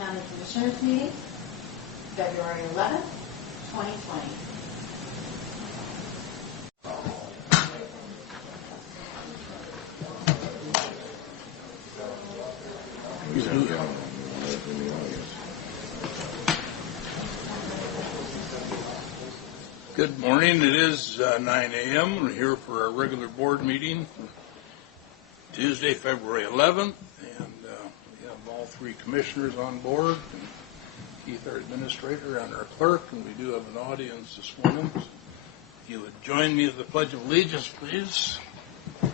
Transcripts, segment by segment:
County Commissioners meeting, February 11th, 2020. Good morning. It is 9 a.m. We're here for our regular board meeting for Tuesday, February 11th, and we have all three commissioners on board, and Keith, our administrator, and our clerk, and we do have an audience this morning. So if you would join me at the Pledge of Allegiance, please. I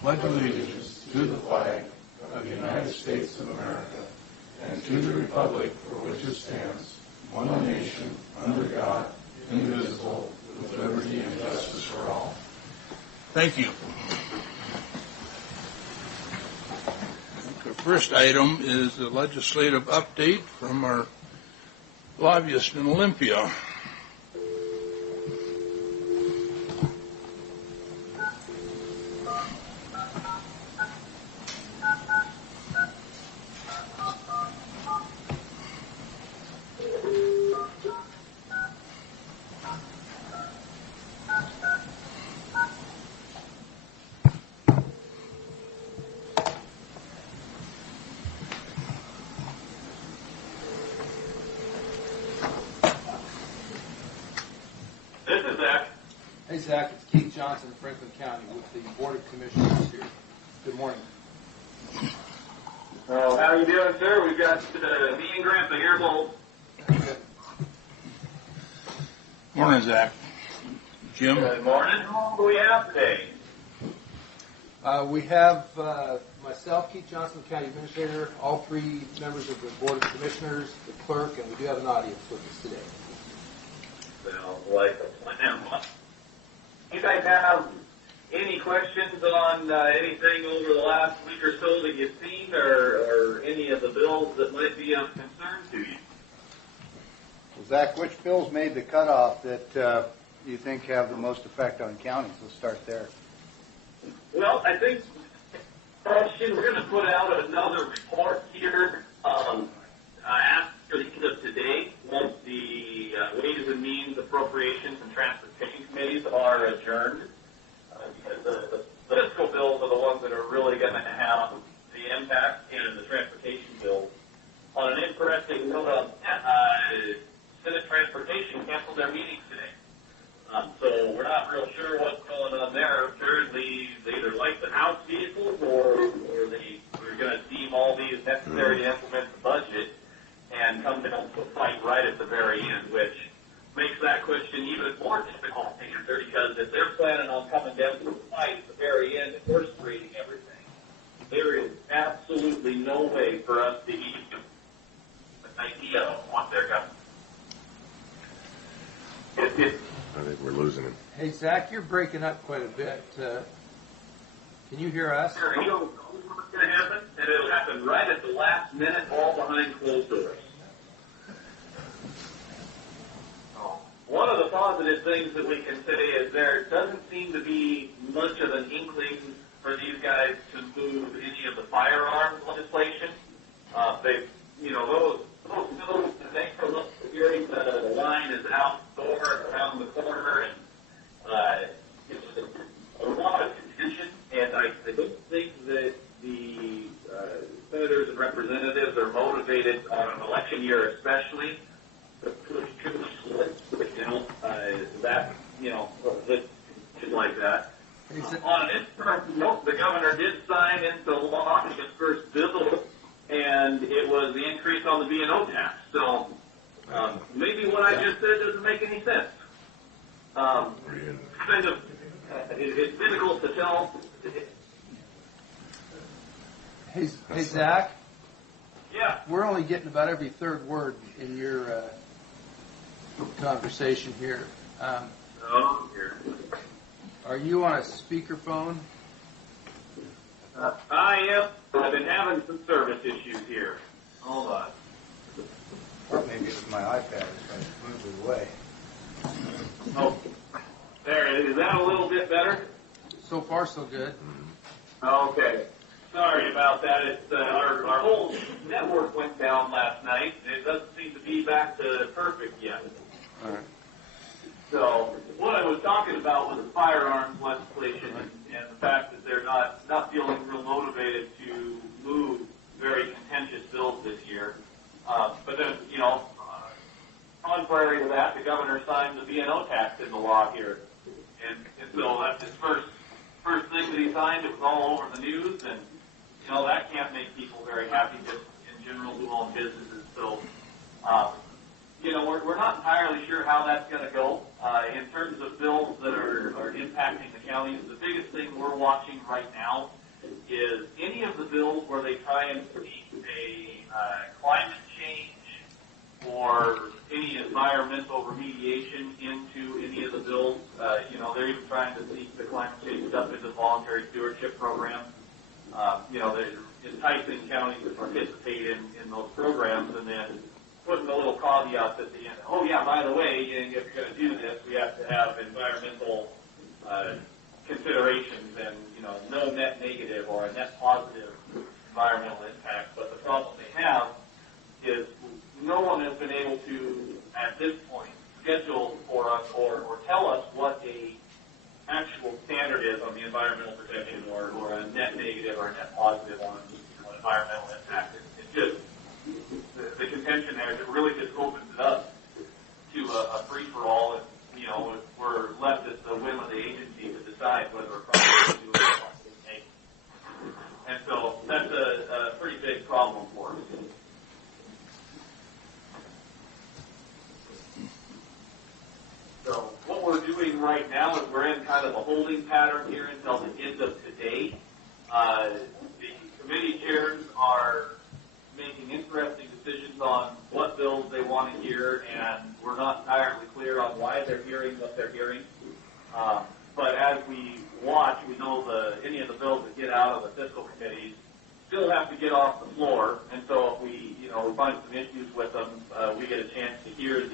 pledge allegiance to the flag of the United States of America and to the republic for which it stands, one nation, under God, indivisible, with liberty and justice for all. Thank you. The first item is the legislative update from our lobbyist in Olympia. Hey, Zach, it's Keith Johnson of Franklin County with the Board of Commissioners here. Good morning. How are you doing, sir? We've got me and Grandpa here, both. Morning, Zach. Jim? Good morning. Who do we have today? We have myself, Keith Johnson, County Administrator, all three members of the Board of Commissioners, the clerk, and we do have an audience with us today. Sounds like a plan. You guys have any questions on anything over the last week or so that you've seen, or any of the bills that might be of concern to you? Well, Zach, which bills made the cutoff that you think have the most effect on counties? Let's start there. Well, I think we're going to put out another report here after the end of today, once the Ways and Means, Appropriations, and Transportation Committees are adjourned. Because the fiscal bills are the ones that are really going to have the impact, and the transportation bills. On an interesting note, Senate Transportation canceled their meetings today. So we're not real sure what's going on there. Apparently, they either like the House vehicles or we're going to deem all these necessary to implement the budget and come down to a fight right at the very end, which makes that question even more difficult to answer, because if they're planning on coming down to a fight at the very end and we're separating everything, there is absolutely no way for us to even get an idea of what they're going to do. I think we're losing him. Hey, Zach, you're breaking up quite a bit. Can you hear us? Sure, you know what's going to happen? And it'll happen right at the last minute, all behind closed doors. One of the positive things that we can say is there doesn't seem to be much of an inkling for these guys to move any of the firearms legislation. Those bills, thanks for hearing the line is outdoor around the corner, and it's a lot of contention, and I don't think that the senators and representatives are motivated on an election year especially to push like that. On an interesting note, the governor did sign into law his first bill, and it was the increase on the B&O tax. So maybe what I just said doesn't make any sense. It's difficult to tell. Hey, Zach? Yeah. We're only getting about every third word in your conversation here. Here. Are you on a speakerphone? I am. I've been having some service issues here. Hold on. Or maybe it's my iPad. It's going to move it away. Oh, there it is. Is that a little bit better? So far, so good. Okay. Sorry about that. It's our whole network went down last night. It doesn't seem to be back to perfect yet. All right. So what I was talking about was the firearms legislation and the fact that they're not feeling real motivated to move very contentious bills this year. But then, contrary to that, the governor signed the B&O tax into law here. And so that's his first thing that he signed. It was all over the news, and that can't make people very happy just in general who own businesses. So, we're not entirely sure how that's going to go. In terms of bills that are impacting the counties, the biggest thing we're watching right now is any of the bills where they try and sneak a climate change or any environmental remediation into any of the bills. They're even trying to sneak the climate change stuff into the voluntary stewardship program. They're enticing counties to participate in those programs and then putting a little caveat at the end. Oh, yeah, by the way, if you're going to do this, we have to have environmental considerations and, no net negative or a net positive environmental impact. But the problem they have is no one has been able to, at this point, schedule for us or tell us what a actual standard is on the environmental protection or a net negative or a net positive on environmental impact. It's just the contention there is it really just opens it up to a free-for-all, and we're left at the whim of the agency to decide whether a project is doing it. And so that's a pretty big problem for us. So what we're doing right now is we're in kind of a holding pattern here until the end of today. The committee chairs are making interesting decisions on what bills they want to hear, and we're not entirely clear on why they're hearing what they're hearing. But as we watch, we know any of the bills that get out of the fiscal committees still have to get off the floor, and so if we find some issues with them, we get a chance to hear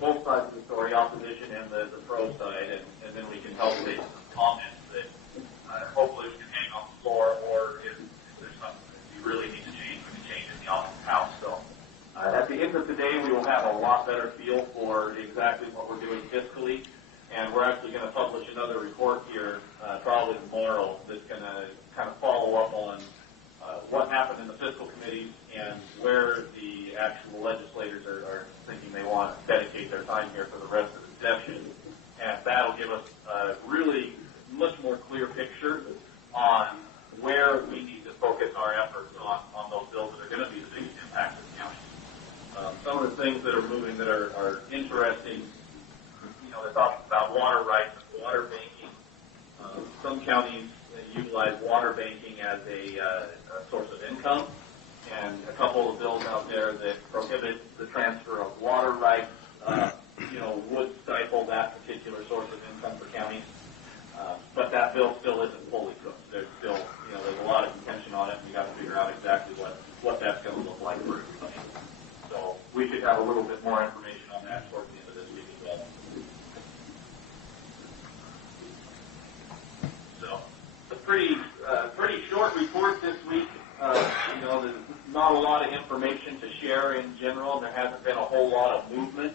both sides of the story, opposition and the pro side, and then we can help make some comments that hopefully we can hang on the floor, or if there's something that we really need to change, we can change in the House. So at the end of the day, we will have a lot better feel for exactly what we're doing fiscally, and we're actually going to publish another report here probably tomorrow that's going to kind of follow up on what happened in the fiscal committees and where the actual legislators are thinking they want to dedicate their time here for the rest of the session. And that'll give us a really much more clear picture on where we need to focus our efforts on those bills that are going to be the biggest impact of the county. Some of the things that are moving that are interesting, they're talking about water rights and water banking. Some counties utilize water banking as a source of income, and a couple of bills out there that prohibit the transfer of water rights, would stifle that particular source of income for counties. But that bill still isn't fully cooked. There's still, there's a lot of contention on it, and we got to figure out exactly what that's going to look like for everybody. So we should have a little bit more information on that towards the end of this week as well. So a pretty short report this week. There's not a lot of information to share in general. There hasn't been a whole lot of movement.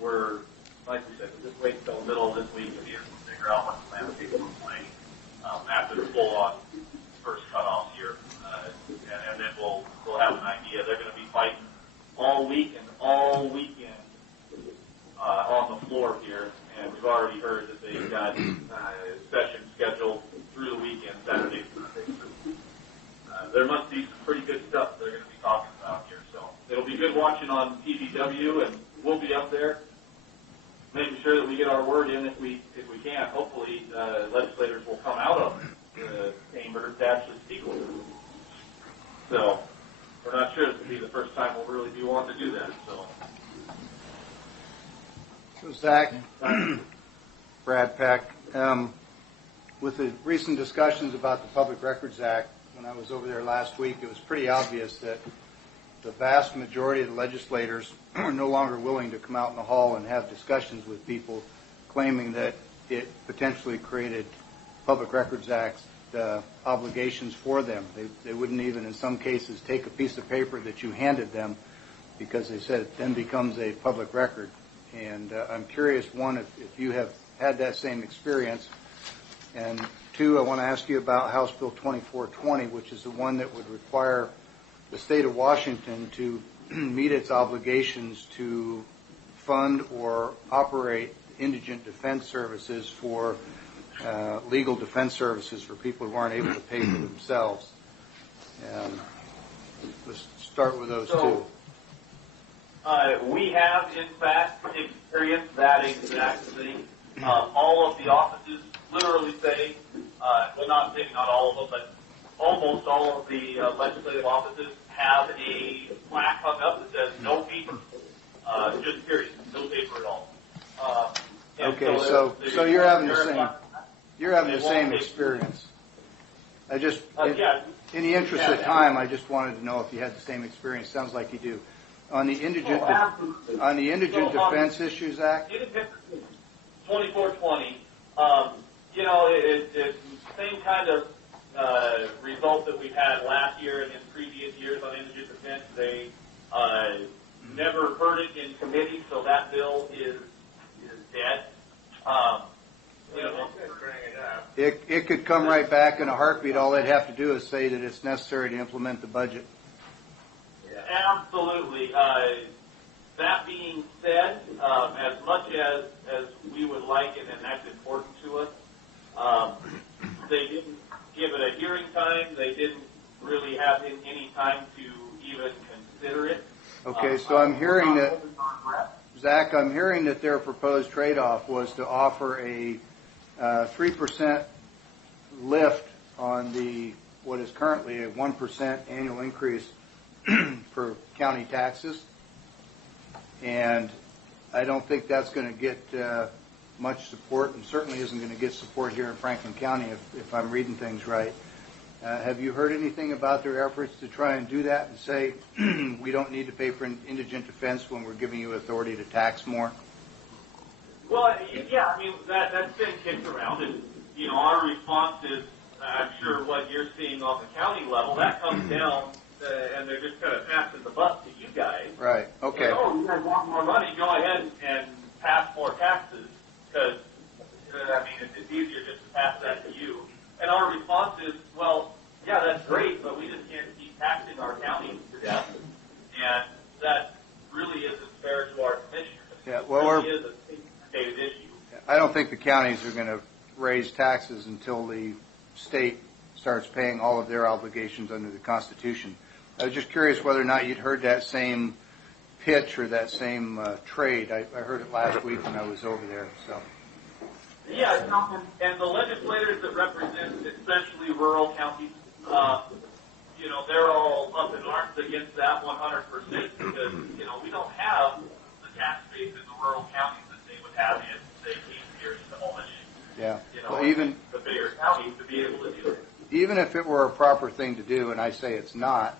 We're, like we said, we'll just wait until the middle of this week to figure out what the landscape looks like after the full-on first cutoff here, and then we'll have an idea. They're going to be fighting all week and all weekend on the floor here, and we've already heard that they've got sessions scheduled through the weekend, Saturday, Sunday. There must be some pretty good stuff they're going to be talking about here. So it'll be good watching on TVW, and we'll be up there making sure that we get our word in if we can. Hopefully, legislators will come out of the chamber to actually speak with them. So we're not sure this will be the first time we'll really be wanting to do that. So Zach, Brad Peck, with the recent discussions about the Public Records Act, when I was over there last week, it was pretty obvious that the vast majority of the legislators are no longer willing to come out in the hall and have discussions with people claiming that it potentially created Public Records Acts obligations for them. They wouldn't even, in some cases, take a piece of paper that you handed them because they said it then becomes a public record. And I'm curious, one, if you have had that same experience, and two, I want to ask you about House Bill 2420, which is the one that would require the state of Washington to meet its obligations to fund or operate indigent defense services for legal defense services for people who aren't able to pay for themselves. Let's start with those two. We have, in fact, experienced that exact thing. All of the offices literally say, well, maybe not all of them, but almost all of the legislative offices have a plaque hung up that says no paper, just period, no paper at all. Okay, so you're having the same experience. I just, in the interest of time, I just wanted to know if you had the same experience. Sounds like you do. On the indigent defense issue, Zach? 2420, it's the same kind of result that we've had last year and in previous years on indigent defense. They never heard it in committee, so that bill is dead. It could come right back in a heartbeat. All they'd have to do is say that it's necessary to implement the budget. Absolutely. That being said, as much as we would like it, and that's important to us, they didn't give it a hearing time. They didn't really have any time to even consider it. Okay, so I'm hearing that, Zach, I'm hearing that their proposed trade-off was to offer a 3% lift on what is currently a 1% annual increase for county taxes, and I don't think that's going to get much support, and certainly isn't going to get support here in Franklin County if I'm reading things right. Have you heard anything about their efforts to try and do that and say we don't need to pay for indigent defense when we're giving you authority to tax more? Well, yeah, I mean, that's been kicked around, and, our response is, I'm sure what you're seeing on the county level, that comes down, and they're just kind of passing the buck to you guys. Right, okay. Like, you guys want more money, go ahead and pass more taxes, because, it's easier just to pass that to you. And our response is, well, yeah, that's great, but we just can't keep taxing our counties to death, and that really isn't fair to our commissioners. Yeah, well, it really is a state-stated issue. I don't think the counties are going to raise taxes until the state starts paying all of their obligations under the Constitution. I was just curious whether or not you'd heard that same pitch or that same trade. I heard it last week when I was over there. So. Yeah, and the legislators that represent especially rural counties, they're all up in arms against that 100% because, we don't have the tax base in the rural counties that they would have if they came here to Omaha. Yeah. Well, even the bigger counties to be able to do it. Even if it were a proper thing to do, and I say it's not,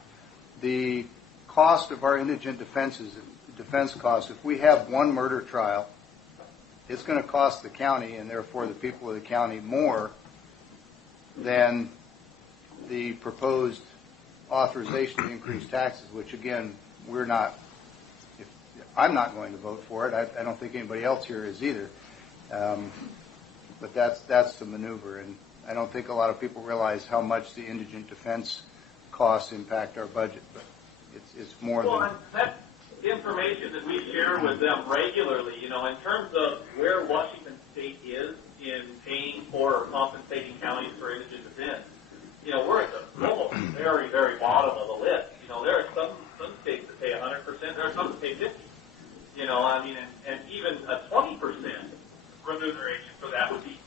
the cost of our indigent defense costs, if we have one murder trial, it's going to cost the county and therefore the people of the county more than the proposed authorization to increase taxes, which again, I'm not going to vote for it. I don't think anybody else here is either. But that's the maneuver, and I don't think a lot of people realize how much the indigent defense costs impact our budget, but it's more than... Well, that's information that we share with them regularly, in terms of where Washington State is in paying for or compensating counties for indigent defense. We're at the almost very, very bottom of the list. There are some states that pay 100%, there are some that pay 50%. And even a 20% remuneration for that would be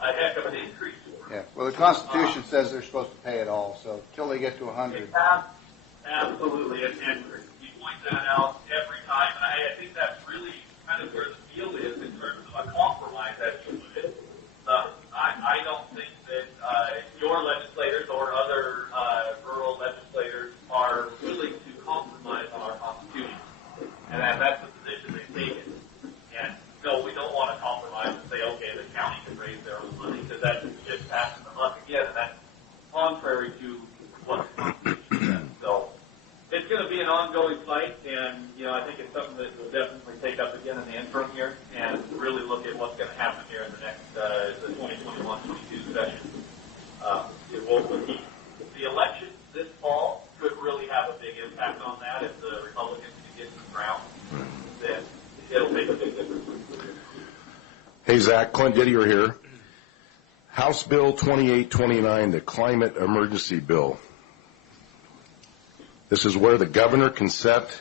a heck of an increase. Yeah. Well, the Constitution says they're supposed to pay it all, so until they get to 100. Absolutely, and you point that out every time, and I think that's really kind of where the field is in terms of a compromise that you would. I don't think that your legislators or other rural legislators are willing to compromise on our Constitution, and that's the position they've taken. And no, we don't want to compromise and say, okay, the county can raise their own money, because that's just passing the buck again, and the election this fall could really have a big impact on that. If the Republicans can get to the ground, then it'll make a big difference. Hey, Zach, Clint Didier here. House Bill 2829, the Climate Emergency Bill. This is where the governor can set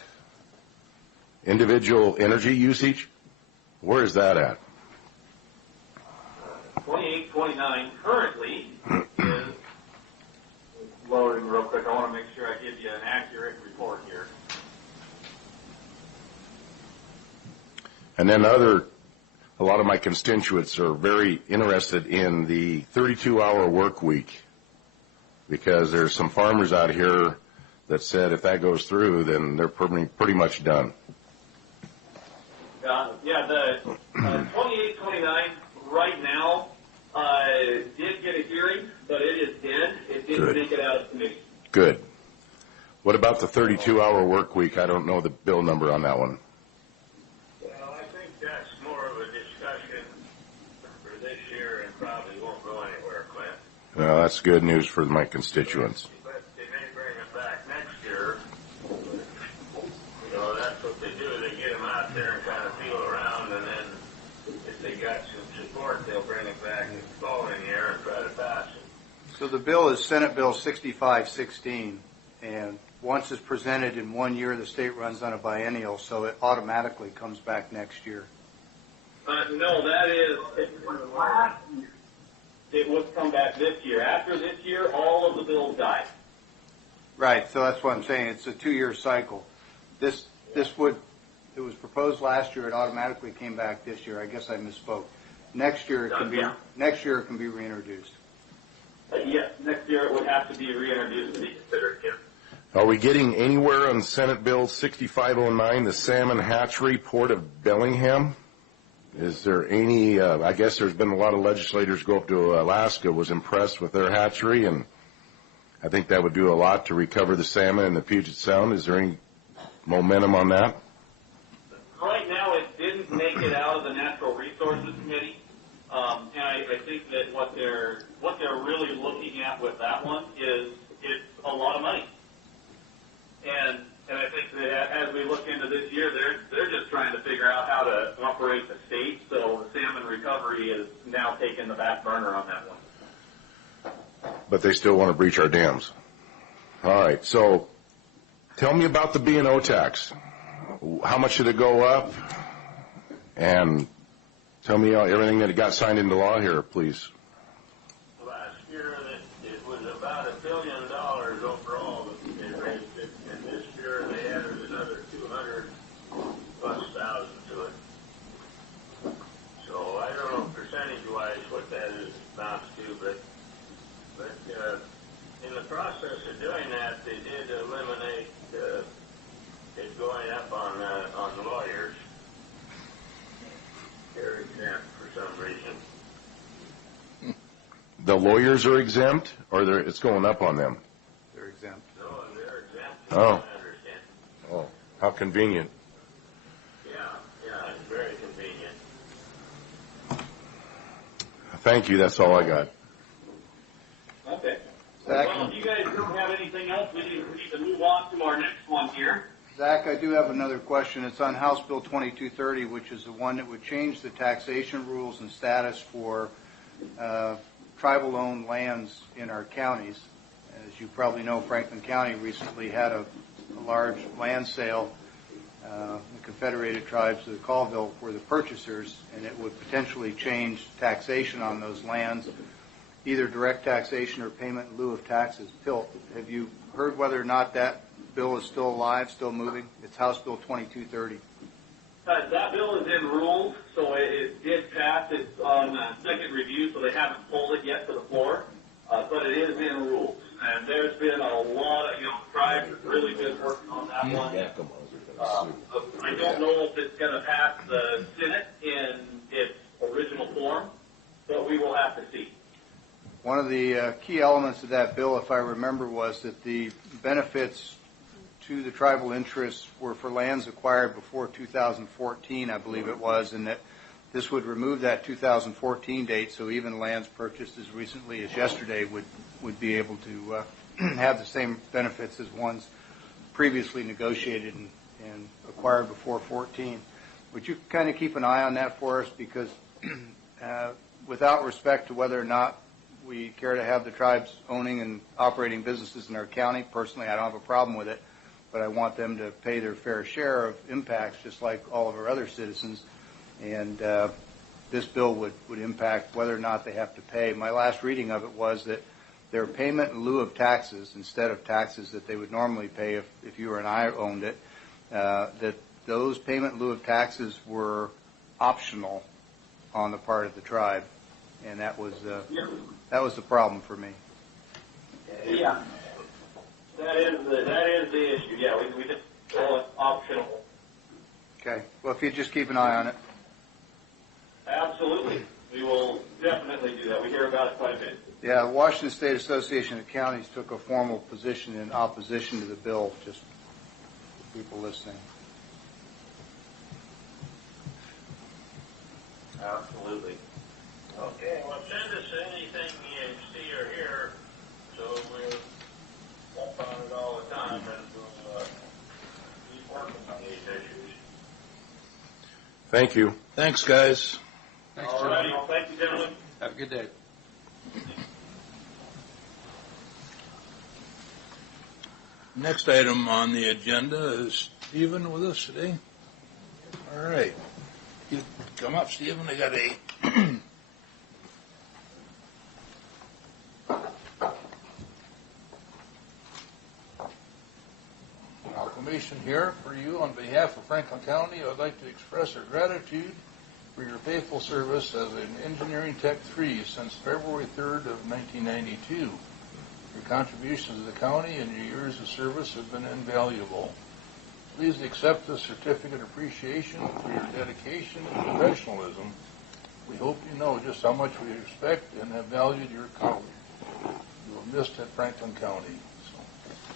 individual energy usage. Where is that at? 2829 currently is loading real quick. I want to make sure I give you an accurate report here. And then a lot of my constituents are very interested in the 32-hour work week, because there's some farmers out here that said if that goes through, then they're pretty much done. The 2829 right now did get a hearing, but it is dead. It didn't make it out of committee. Good. What about the 32-hour work week? I don't know the bill number on that one. Well, I think that's more of a discussion for this year and probably won't go anywhere, Clint. Well, that's good news for my constituents. But they may bring it back next year. You know, that's what they do. They get them out there and kind of feel around, and then if they got some support, they'll bring it back the following year and try to pass it. So the bill is Senate Bill 6516, and once it's presented in 1 year, the state runs on a biennial, so it automatically comes back next year. No, that is, it would come back this year. After this year, all of the bills die. Right, so that's what I'm saying. It's a 2-year cycle. It was proposed last year. It automatically came back this year. I guess I misspoke. Next year it can be reintroduced. Yes, next year it would have to be reintroduced to be considered again. Are we getting anywhere on Senate Bill 6509, the salmon hatchery port of Bellingham? Is there any, I guess there's been a lot of legislators go up to Alaska, was impressed with their hatchery, and I think that would do a lot to recover the salmon in the Puget Sound. Is there any momentum on that? Right now, it didn't make it out of the Natural Resources Committee, and I think that what they're really looking at with that one is it's a lot of money, and I think that as we look into this year, they're just trying to figure out how to operate the state. So the salmon recovery is now taking the back burner on that one. But they still want to breach our dams. All right, so tell me about the B&O tax. How much did it go up? And tell me everything that got signed into law here, please. Last year, it was about $1 billion overall that they raised it, and this year they added another 200,000+ to it. So I don't know percentage-wise what that is amounts to, but in the process of doing that, they did eliminate it going up on the lawyers. They're exempt for some reason. The lawyers are exempt, or it's going up on them? They're exempt. No, they're exempt. Oh. I understand. Oh, how convenient. Yeah, it's very convenient. Thank you, that's all I got. Okay. Zach? Well, if you guys don't have anything else, we need to move on to our next one here. Zach, I do have another question. It's on House Bill 2230, which is the one that would change the taxation rules and status for tribal-owned lands in our counties. As you probably know, Franklin County recently had a large land sale. The Confederated Tribes of the Colville were the purchasers, and it would potentially change taxation on those lands, either direct taxation or payment in lieu of taxes. Phil, have you heard whether or not that bill is still alive, still moving? It's House Bill 2230. That bill is in rules, so it did pass. It's on second review, so they haven't pulled it yet to the floor, but it is in rules. And there's been a lot of, tribes have really been working on that one. I don't know if it's going to pass the Senate in its original form, but we will have to see. One of the key elements of that bill, if I remember, was that the benefits to the tribal interests were for lands acquired before 2014, I believe it was, and that This would remove that 2014 date, so even lands purchased as recently as yesterday would be able to have the same benefits as ones previously negotiated and acquired before 14. Would you kind of keep an eye on that for us? Because without respect to whether or not we care to have the tribes owning and operating businesses in our county, personally, I don't have a problem with it, but I want them to pay their fair share of impacts just like all of our other citizens. And this bill would impact whether or not they have to pay. My last reading of it was that their payment in lieu of taxes, instead of taxes that they would normally pay if you or and I owned it, that those payment in lieu of taxes were optional on the part of the tribe, and that was the problem for me. Yeah, that is the issue. Yeah, we just call it optional. Okay. Well, if you just keep an eye on it. Absolutely, we will definitely do that. We hear about it quite a bit. Yeah, Washington State Association of Counties took a formal position in opposition to the bill, just for people listening. Absolutely. Okay, well, send us anything you see or hear, so we'll up on it all the time, and we'll keep working on these issues. Thank you. Thanks, guys. Thanks, All gentlemen. right, well, thank you, gentlemen. Have a good day. Next item on the agenda is Stephen with us today. All right. You come up, Stephen. I got a proclamation here for you on behalf of Franklin County. I would like to express our gratitude for your faithful service as an Engineering Tech 3 since February 3rd of 1992. Your contributions to the county and your years of service have been invaluable. Please accept this certificate of appreciation for your dedication and professionalism. We hope you know just how much we respect and have valued your colleague. You are missed at Franklin County. So,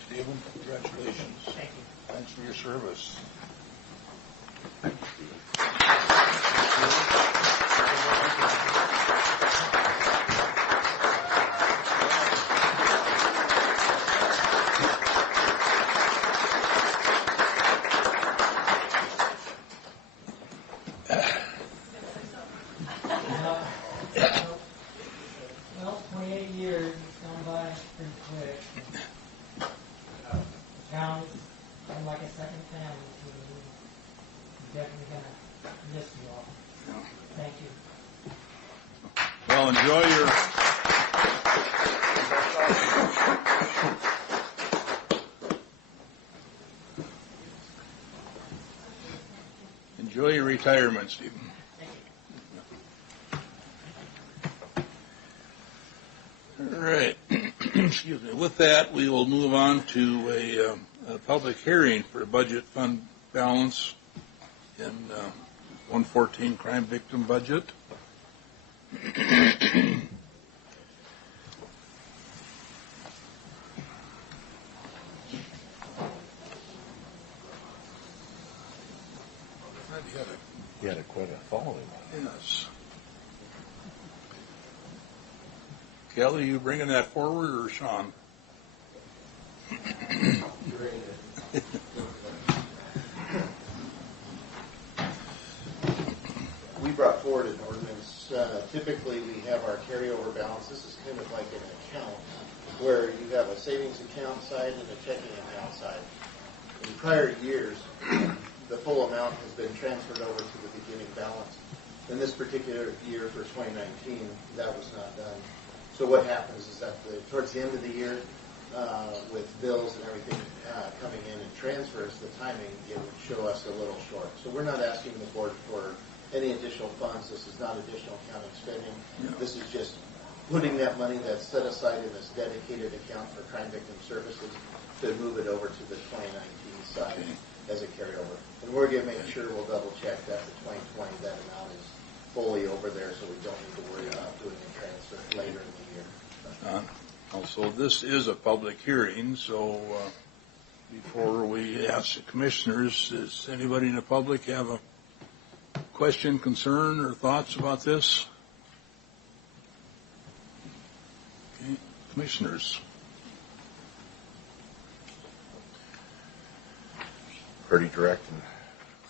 Stephen, congratulations. Thank you. Thanks for your service. Well, 28 years, it's gone by pretty quick. The town is kind of like a second family to me. I'm definitely going to miss you all. Thank you. Well, enjoy your retirement, Stephen. All right. Excuse me. With that, we will move on to a public hearing for a budget fund balance in 114 crime victim budget. You had quite a following. Yes. Kelly, you bringing that forward, or Sean? We brought forward an ordinance. Typically, we have our carryover balance. This is kind of like an account where you have a savings account side and a checking account side. In prior years, the full amount has been transferred over to the beginning balance. In this particular year for 2019, that was not done. So what happens is that towards the end of the year, with bills and everything coming in and transfers, the timing, it would show us a little short. So we're not asking the board for any additional funds. This is not additional county spending. No. This is just putting that money that's set aside in this dedicated account for crime victim services to move it over to the 2019 side as a carryover. And we're going to make sure we'll double check that the 2020, that amount is fully over there, so we don't need to worry about doing a transfer later in the year. Also, this is a public hearing, so before we ask the commissioners, does anybody in the public have a question, concern, or thoughts about this? Okay. Commissioners? Pretty direct.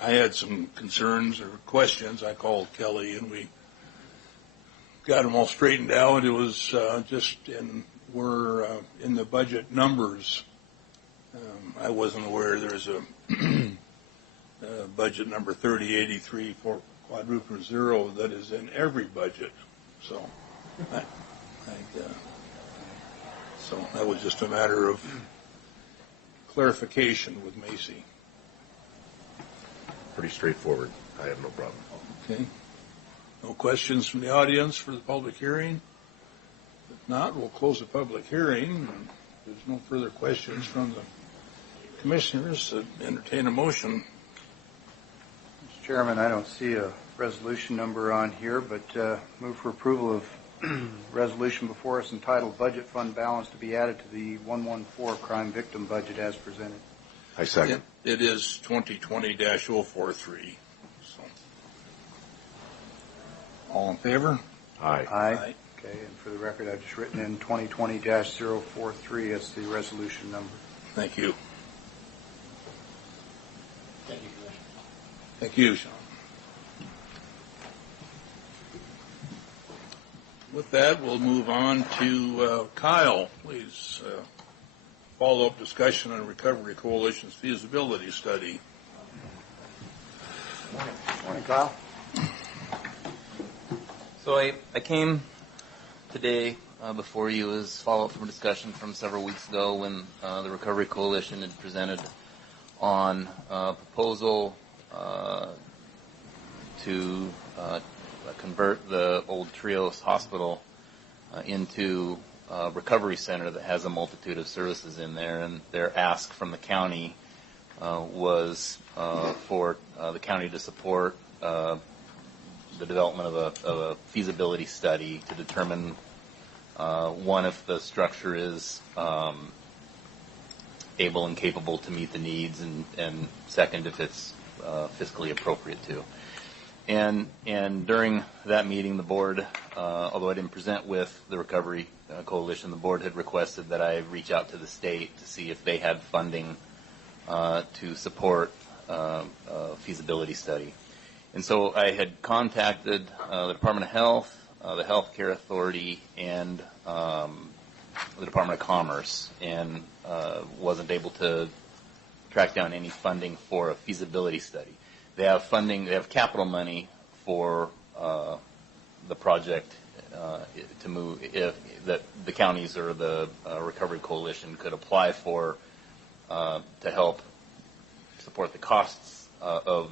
I had some concerns or questions. I called Kelly and we got them all straightened out. It was we're in the budget numbers. I wasn't aware there's a budget number 3083 for quadruple zero that is in every budget. So, so that was just a matter of clarification with Macy. Pretty straightforward. I have no problem. Okay. No questions from the audience for the public hearing? If not, we'll close the public hearing. There's no further questions from the commissioners. Entertain a motion. Mr. Chairman, I don't see a resolution number on here, but move for approval of resolution before us entitled Budget Fund Balance to be added to the 114 Crime Victim Budget as presented. I second. It is 2020-043. So, all in favor? Aye. Aye. Okay, and for the record, I've just written in 2020-043 as the resolution number. Thank you. Thank you, Commissioner. Thank you, Sean. With that, we'll move on to Kyle. Please, follow-up discussion on Recovery Coalition's feasibility study. Morning, Kyle. So I came today before you as follow-up from a discussion from several weeks ago when the Recovery Coalition had presented on a proposal to convert the old Trios Hospital into a recovery center that has a multitude of services in there, and their ask from the county was for the county to support the development of a feasibility study to determine one, if the structure is able and capable to meet the needs, and second, if it's fiscally appropriate to. And during that meeting, the board, although I didn't present with the Recovery Coalition, the board had requested that I reach out to the state to see if they had funding to support a feasibility study. And so I had contacted the Department of Health, the Health Care Authority, and the Department of Commerce, and wasn't able to track down any funding for a feasibility study. They have funding, they have capital money for the project to move, if that the counties or the Recovery Coalition could apply for to help support the costs of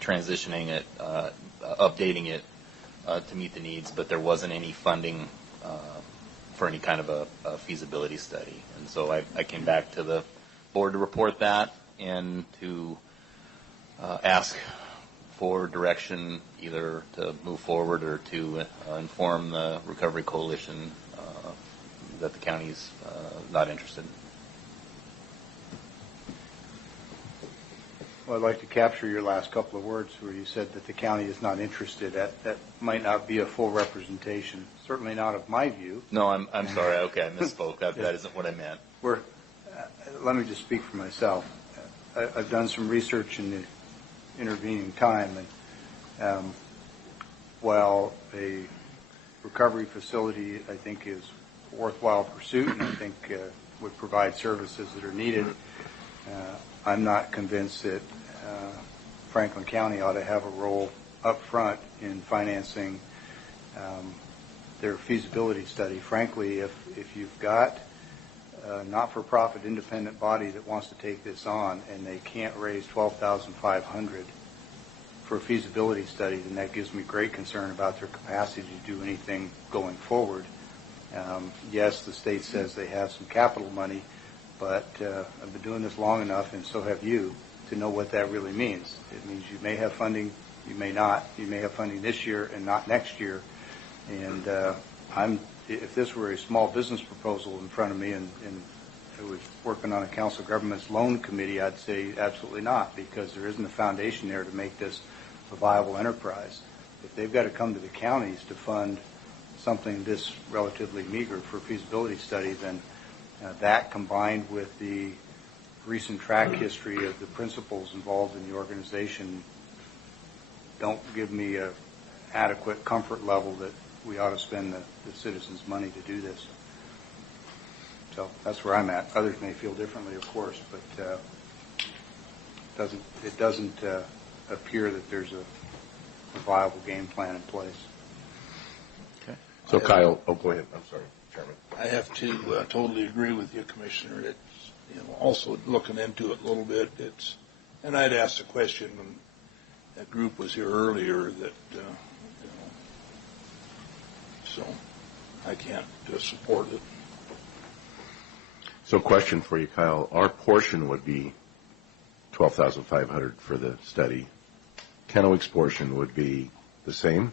transitioning it, updating it to meet the needs, but there wasn't any funding for any kind of a feasibility study. And so I came back to the board to report that and to ask for direction either to move forward or to inform the Recovery Coalition that the county's not interested. Well, I'd like to capture your last couple of words where you said that the county is not interested. That might not be a full representation, certainly not of my view. No, I'm sorry. Okay, I misspoke. That isn't what I meant. Let me just speak for myself. I've done some research in the intervening time, and while a recovery facility, I think, is a worthwhile pursuit, and I think would provide services that are needed, I'm not convinced that Franklin County ought to have a role up front in financing their feasibility study. Frankly, if you've got a not-for-profit independent body that wants to take this on and they can't raise $12,500 for a feasibility study, then that gives me great concern about their capacity to do anything going forward. Yes, the state says they have some capital money, but I've been doing this long enough, and so have you, to know what that really means. It means you may have funding, you may not. You may have funding this year and not next year. And if this were a small business proposal in front of me, and who was working on a council of governments loan committee, I'd say absolutely not, because there isn't a foundation there to make this a viable enterprise. If they've got to come to the counties to fund something this relatively meager for feasibility study, then that combined with the recent track history of the principals involved in the organization don't give me a adequate comfort level that we ought to spend the citizens' money to do this. So that's where I'm at. Others may feel differently, of course, but it doesn't appear that there's a viable game plan in place. Okay. So Kyle, go ahead. I'm sorry, Chairman. I have to totally agree with you, Commissioner. It's, also looking into it a little bit. And I'd asked a question when that group was here earlier that, so I can't support it. So question for you, Kyle. Our portion would be $12,500 for the study. Kennewick's portion would be the same?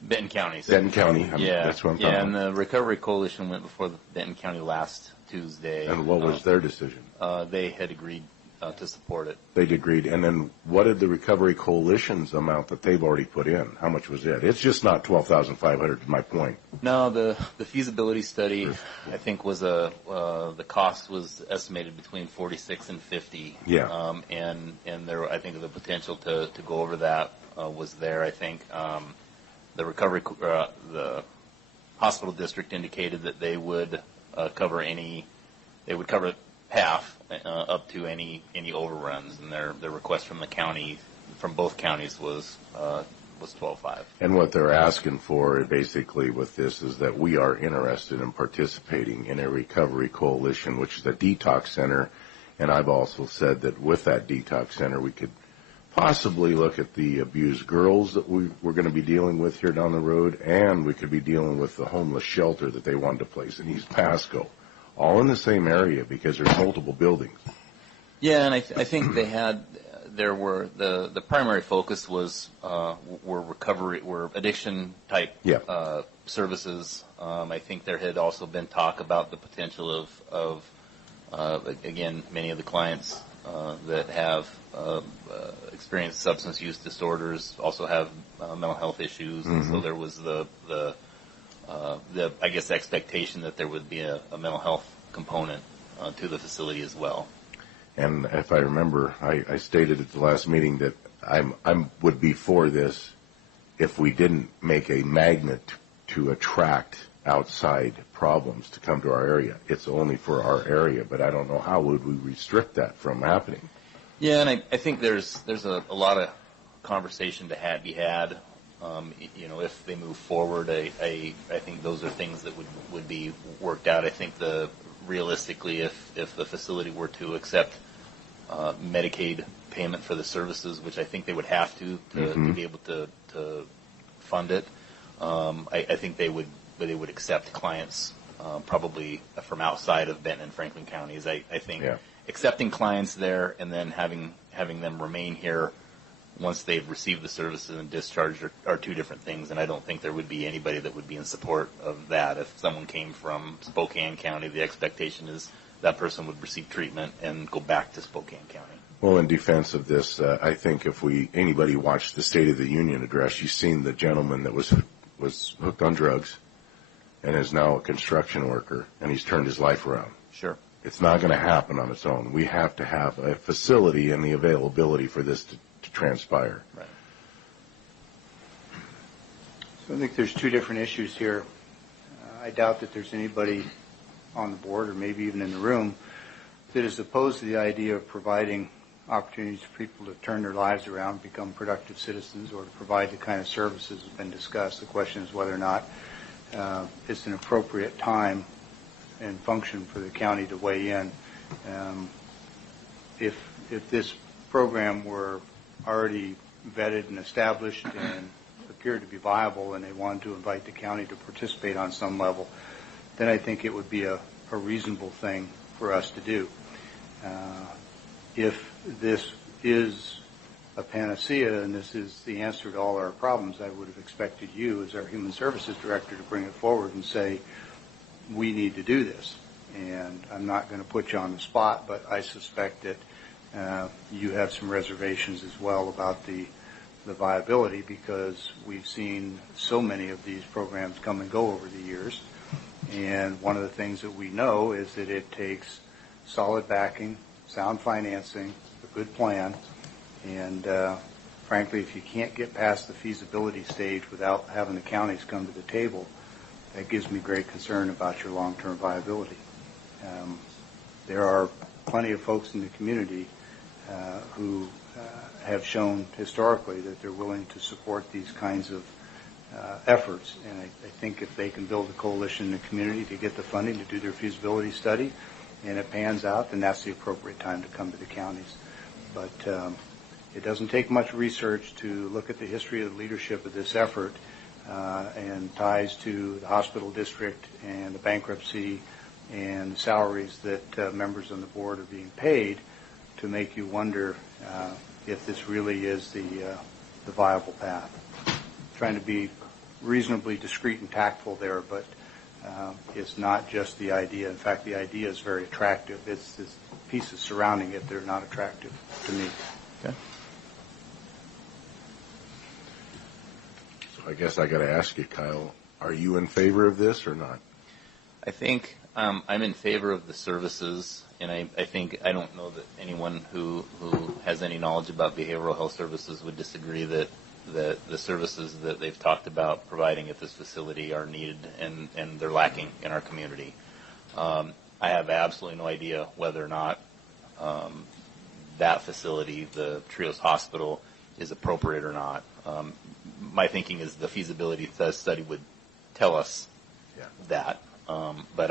Benton County. Benton County. Yeah. That's what I'm talking about. And the Recovery Coalition went before the Benton County last Tuesday. And what was their decision? They had agreed to support it. They'd agreed. And then what did the Recovery Coalition's amount that they've already put in? How much was it? It's just not $12,500 to my point. No, the feasibility study, I think, was the cost was estimated between 46 and 50. Yeah. And there, I think, the potential to go over that was there. I think the recovery, the hospital district indicated that they would cover half up to any overruns, and their request from the county, from both counties, was $12,500. And what they're asking for basically with this is that we are interested in participating in a recovery coalition, which is a detox center. And I've also said that with that detox center, we could possibly look at the abused girls that we're going to be dealing with here down the road, and we could be dealing with the homeless shelter that they wanted to place in East Pasco, all in the same area because there's multiple buildings. Yeah, and I think the primary focus were addiction type services. I think there had also been talk about the potential of again, many of the clients that have experienced substance use disorders also have mental health issues, and so there was the I guess expectation that there would be a mental health component to the facility as well. And if I remember, I stated at the last meeting that I would be for this if we didn't make a magnet to attract outside problems to come to our area. It's only for our area, but I don't know how would we restrict that from happening. Yeah, and I think there's a lot of conversation to be had. If they move forward, I think those are things that would be worked out. I think realistically, if the facility were to accept Medicaid payment for the services, which I think they would have to be able to fund it, I think they would accept clients probably from outside of Benton and Franklin counties. I think accepting clients there and then having them remain here once they've received the services and discharged are two different things, and I don't think there would be anybody that would be in support of that. If someone came from Spokane County, the expectation is that person would receive treatment and go back to Spokane County. Well, in defense of this, I think if anybody watched the State of the Union address, you've seen the gentleman that was hooked on drugs and is now a construction worker, and he's turned his life around. Sure. It's not going to happen on its own. We have to have a facility and the availability for this to transpire. Right. So I think there's two different issues here. I doubt that there's anybody on the board or maybe even in the room that is opposed to the idea of providing opportunities for people to turn their lives around, become productive citizens, or to provide the kind of services that have been discussed. The question is whether or not it's an appropriate time and function for the county to weigh in. If this program were already vetted and established and appeared to be viable and they wanted to invite the county to participate on some level, then I think it would be a reasonable thing for us to do. If this is a panacea and this is the answer to all our problems, I would have expected you as our Human Services Director to bring it forward and say, we need to do this. And I'm not going to put you on the spot, but I suspect that you have some reservations as well about the viability, because we've seen so many of these programs come and go over the years. And one of the things that we know is that it takes solid backing, sound financing, a good plan, and frankly, if you can't get past the feasibility stage without having the counties come to the table, that gives me great concern about your long-term viability. There are plenty of folks in the community who have shown historically that they're willing to support these kinds of efforts, and I think if they can build a coalition in the community to get the funding to do their feasibility study, and it pans out, then that's the appropriate time to come to the counties. But it doesn't take much research to look at the history of the leadership of this effort and ties to the hospital district and the bankruptcy and the salaries that members on the board are being paid to make you wonder if this really is the viable path. Trying to be reasonably discreet and tactful there, but it's not just the idea. In fact, the idea is very attractive. It's the pieces surrounding it that are not attractive to me. Okay. So I guess I got to ask you, Kyle, are you in favor of this or not? I think I'm in favor of the services, and I think I don't know that anyone who has any knowledge about behavioral health services would disagree that the services that they've talked about providing at this facility are needed and they're lacking in our community. I have absolutely no idea whether or not that facility, the Trios Hospital, is appropriate or not. My thinking is the feasibility study would tell us that, but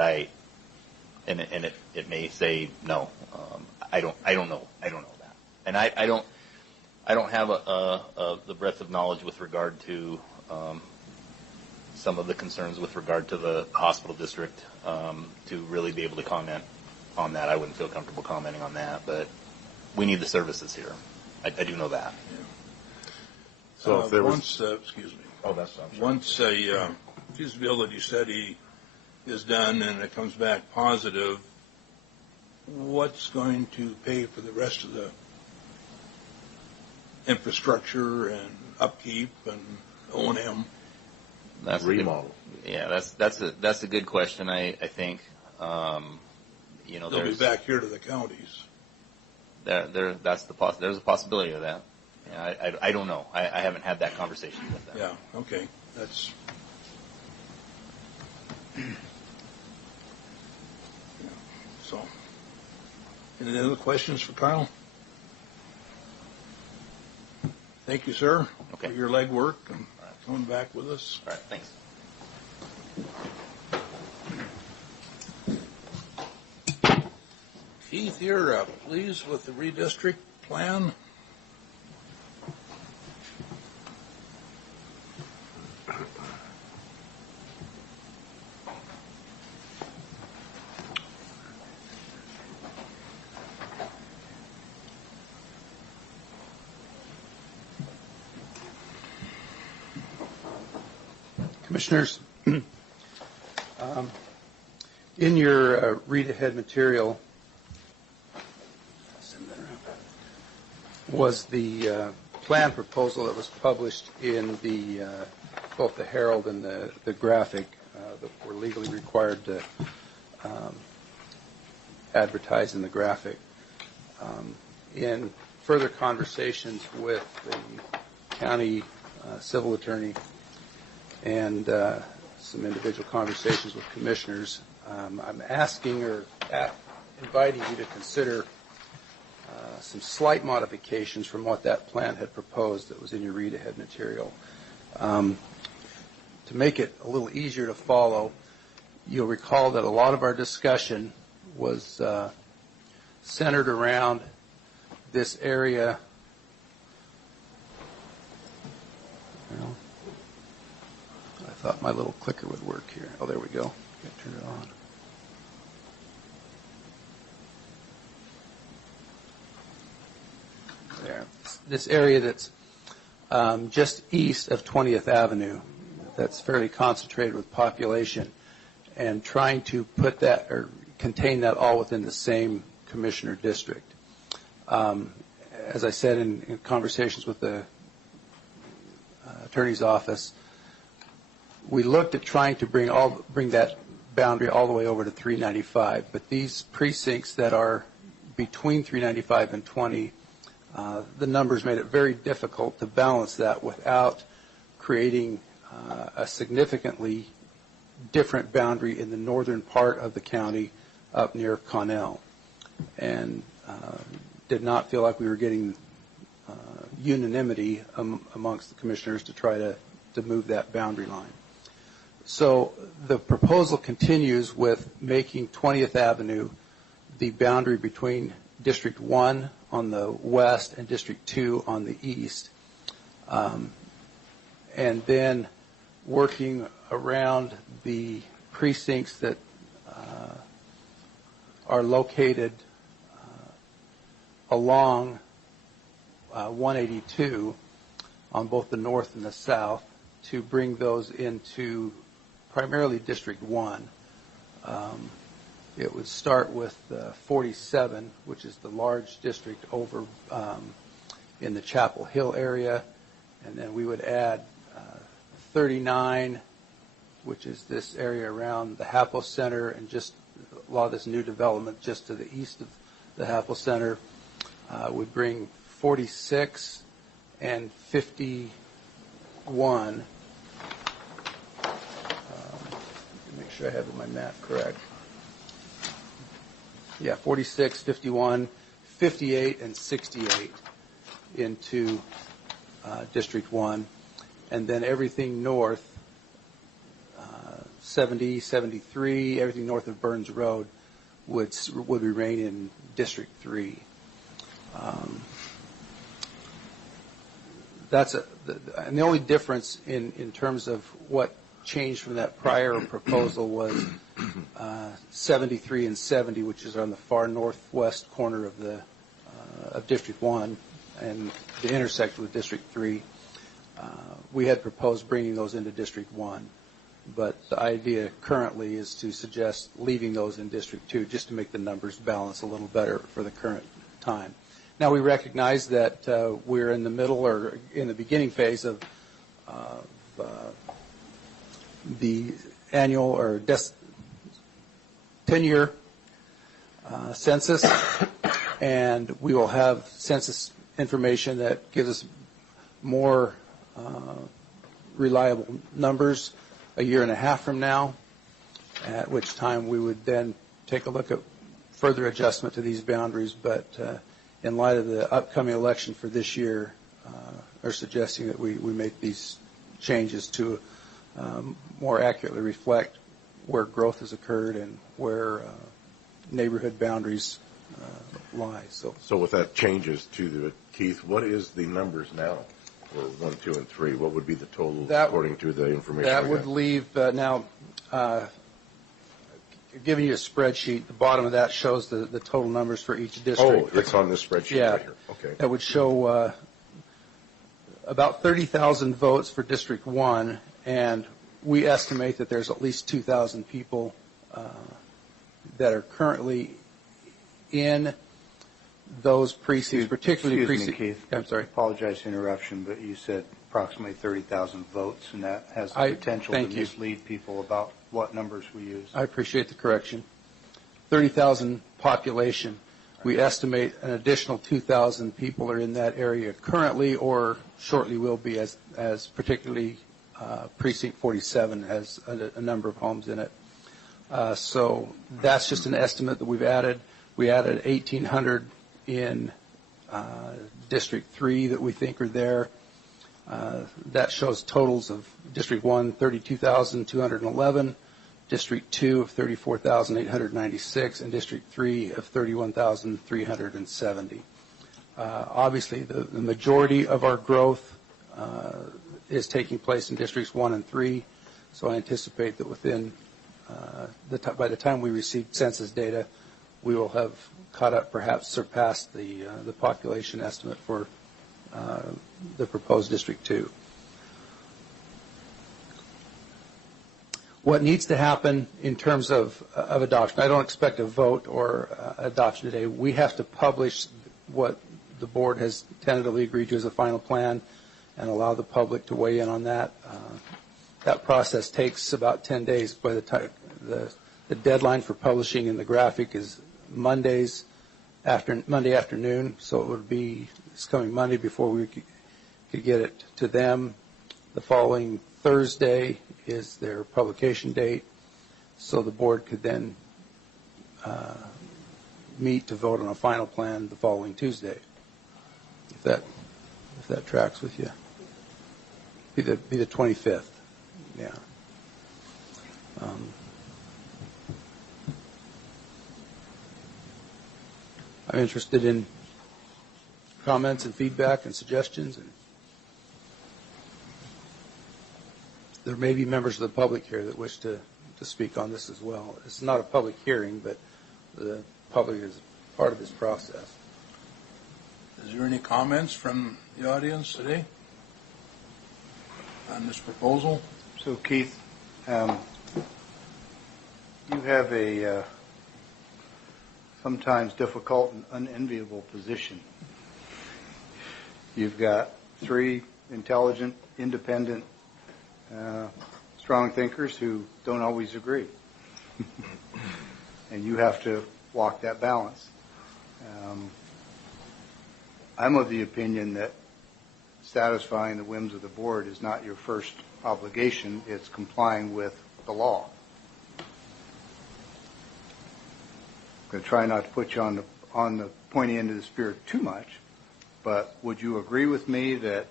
it may say no. I don't know that, and I don't have the breadth of knowledge with regard to some of the concerns with regard to the hospital district to really be able to comment on that. I wouldn't feel comfortable commenting on that, but we need the services here. I do know that. Yeah. So if there was... Once a feasibility study is done and it comes back positive, what's going to pay for the rest of the infrastructure and upkeep and O&M? That's remodel. That's a good question. I think they'll be back here to the counties. There's a possibility of that. Yeah, I don't know. I haven't had that conversation with them. Yeah. Okay. That's. So, any other questions for Kyle? Thank you, sir, okay, for your legwork and coming back with us. All right, thanks. Keith, you're pleased with the redistrict plan? Commissioners, in your read-ahead material was the plan proposal that was published in both the Herald and the Graphic that we're legally required to advertise in the Graphic. In further conversations with the county civil attorney and some individual conversations with commissioners, I'm asking or inviting you to consider some slight modifications from what that plan had proposed that was in your read-ahead material. To make it a little easier to follow, you'll recall that a lot of our discussion was centered around this area. I thought my little clicker would work here. Oh, there we go. Turn it on. There. This area that's just east of 20th Avenue, that's fairly concentrated with population, and trying to put that or contain that all within the same commissioner district. As I said in conversations with the attorney's office, we looked at trying to bring that boundary all the way over to 395, but these precincts that are between 395 and 20, the numbers made it very difficult to balance that without creating a significantly different boundary in the northern part of the county up near Connell, and did not feel like we were getting unanimity amongst the commissioners to try to move that boundary line. So the proposal continues with making 20th Avenue the boundary between District 1 on the west and District 2 on the east, and then working around the precincts that are located along 182 on both the north and the south to bring those into primarily District 1. It would start with 47, which is the large district over in the Chapel Hill area, and then we would add 39, which is this area around the Hapo Center and just a lot of this new development just to the east of the Hapo Center. Would bring 46 and 51. Make sure I have my map correct. Yeah, 46, 51, 58, and 68 into District 1. And then everything north, 70, 73, everything north of Burns Road would remain in District 3. And the only difference in terms of what changed from that prior proposal was 73 and 70, which is on the far northwest corner of District 1 and the intersection with District 3. We had proposed bringing those into District 1, but the idea currently is to suggest leaving those in District 2 just to make the numbers balance a little better for the current time. Now we recognize that we're in the middle or in the beginning phase of the annual or 10-year census, and we will have census information that gives us more reliable numbers a year and a half from now, at which time we would then take a look at further adjustment to these boundaries. But in light of the upcoming election for this year, are suggesting that we make these changes to more accurately reflect where growth has occurred and where neighborhood boundaries lie. So with that changes to the, Keith, what is the numbers now for 1, 2, and 3? What would be the total according to the information? That would leave now. Giving you a spreadsheet, the bottom of that shows the total numbers for each district. Oh, it's on this spreadsheet right here. Okay. That would show about 30,000 votes for District 1, and we estimate that there's at least 2,000 people that are currently in those precincts, particularly Excuse precincts. me, Keith. I'm sorry. I apologize for interruption, but you said approximately 30,000 votes, and that has the potential to mislead people about what numbers we use. I appreciate the correction. 30,000 population. We estimate an additional 2,000 people are in that area currently or shortly will be, as particularly Precinct 47 has a number of homes in it. So that's just an estimate that we've added. We added 1,800 in District 3 that we think are there. That shows totals of District 1, 32,211, District 2 of 34,896, and District 3 of 31,370. Obviously, the majority of our growth is taking place in Districts 1 and 3, so I anticipate that within by the time we receive census data, we will have caught up, perhaps surpassed the population estimate for the proposed District 2. what needs to happen in terms of adoption, I don't expect a vote or adoption today. We have to publish what the board has tentatively agreed to as a final plan and allow the public to weigh in on that. That process takes about 10 days. By the time the deadline for publishing in the graphic is Monday afternoon, so it would be this coming Monday before we could get it to them. The following Thursday is their publication date, so the board could then meet to vote on a final plan the following Tuesday. If that tracks with you, be the 25th. Yeah. I'm interested in comments and feedback and suggestions. And there may be members of the public here that wish to speak on this as well. It's not a public hearing, but the public is part of this process. Is there any comments from the audience today on this proposal? So, Keith, you have a sometimes difficult and unenviable position. You've got 3 intelligent, independent, strong thinkers who don't always agree. And you have to walk that balance. I'm of the opinion that satisfying the whims of the board is not your first obligation. It's complying with the law. I'm going to try not to put you on the pointy end of the spear too much, but would you agree with me that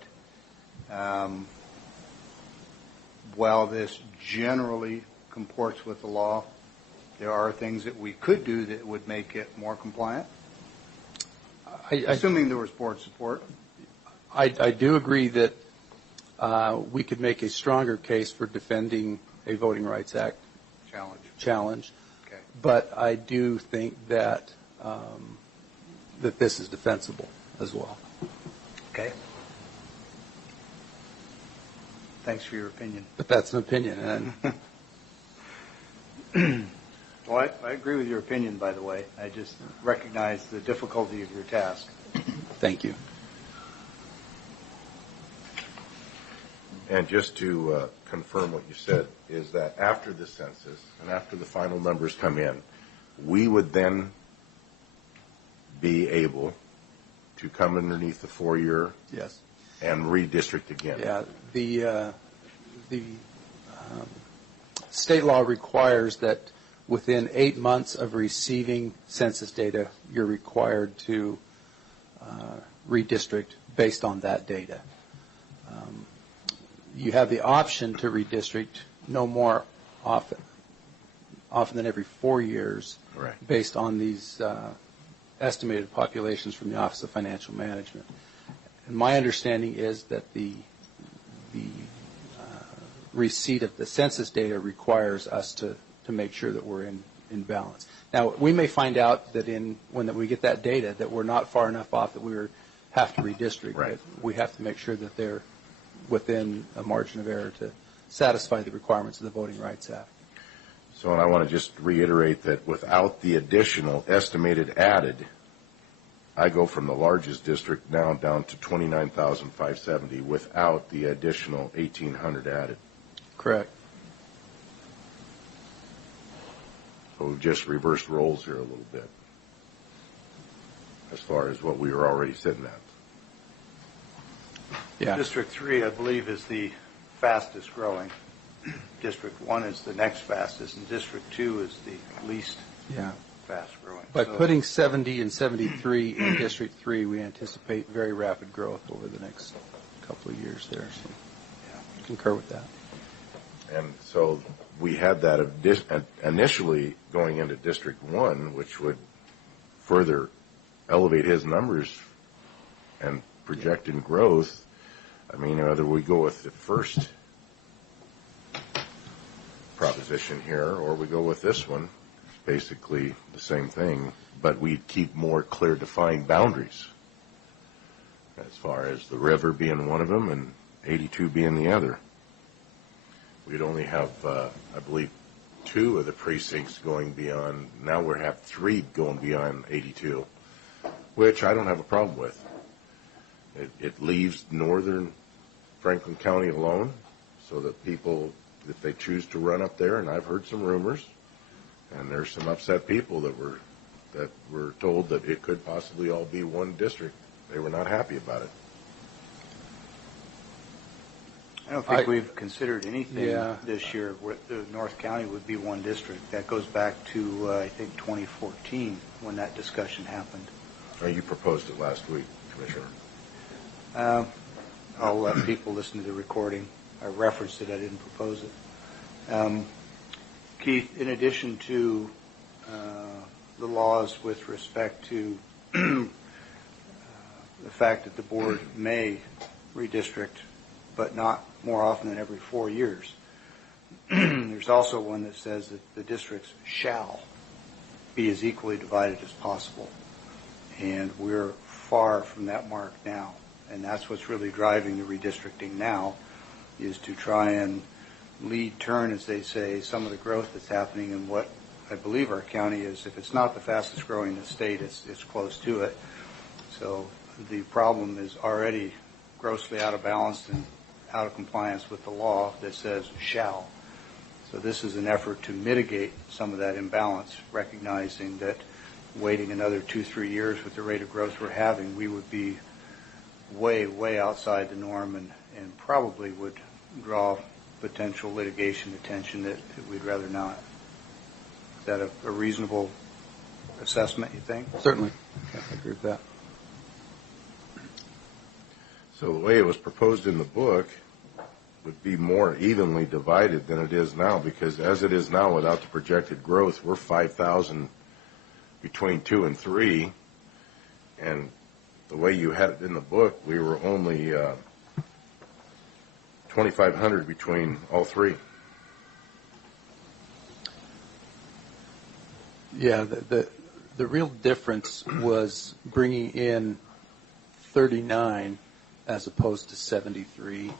while this generally comports with the law, there are things that we could do that would make it more compliant? Assuming there was board support. I do agree that we could make a stronger case for defending a Voting Rights Act challenge. Okay. But I do think that that this is defensible as well. Okay. Thanks for your opinion. But that's an opinion. And Well, I agree with your opinion, by the way. I just recognize the difficulty of your task. thank you. And just to confirm what you said, is that after the census and after the final numbers come in, we would then be able to come underneath the 4-year Yes. and redistrict again. Yeah. The state law requires that within 8 months of receiving census data, you're required to redistrict based on that data. You have the option to redistrict no more often than every 4 years, Right. based on these estimated populations from the Office of Financial Management. And my understanding is that the receipt of the census data requires us to make sure that we're in balance. Now, we may find out that when we get that data that we're not far enough off that we have to redistrict. Right. But we have to make sure that they're within a margin of error to satisfy the requirements of the Voting Rights Act. So, and I want to just reiterate that without the additional estimated added, I go from the largest district now down to 29,570 without the additional 1,800 added. Correct. So we've just reversed roles here a little bit as far as what we were already sitting at. Yeah. District 3, I believe, is the fastest growing. District 1 is the next fastest, and District 2 is the least Yeah. fast growing. By So- putting 70 and 73 in District 3, we anticipate very rapid growth over the next couple of years there. So, yeah, concur with that. And so we had that initially going into District 1, which would further elevate his numbers and project in growth. I mean, whether we go with the first proposition here or we go with this one, it's basically the same thing, but we keep more clear defined boundaries as far as the river being one of them and 82 being the other. we'd only have, I believe, 2 of the precincts going beyond. Now we have 3 going beyond 82, which I don't have a problem with. It leaves northern Franklin County alone, so that people, if they choose to run up there, and I've heard some rumors, and there's some upset people that were told that it could possibly all be one district. They were not happy about it. I don't think we've considered anything this year where the North County would be one district. That goes back to, I think, 2014 when that discussion happened. You proposed it last week, Commissioner. I'll let people listen to the recording. I referenced it. I didn't propose it. Keith, in addition to the laws with respect to the fact that the board may redistrict, but not more often than every 4 years, there's also one that says that the districts shall be as equally divided as possible. And we're far from that mark now. And that's what's really driving the redistricting now, is to try and lead turn, as they say, some of the growth that's happening in what I believe our county is. If it's not the fastest growing in the state, it's close to it. So the problem is already grossly out of balance and out of compliance with the law that says shall. So this is an effort to mitigate some of that imbalance, recognizing that waiting another 2-3 years with the rate of growth we're having, we would be way, way outside the norm and probably would draw potential litigation attention that we'd rather not. Is that a reasonable assessment, you think? Certainly. I agree with that. So the way it was proposed in the book would be more evenly divided than it is now, because as it is now without the projected growth, we're 5,000 between 2 and 3, and the way you had it in the book, we were only 2,500 between all 3. Yeah, the real difference was bringing in 39 as opposed to 73.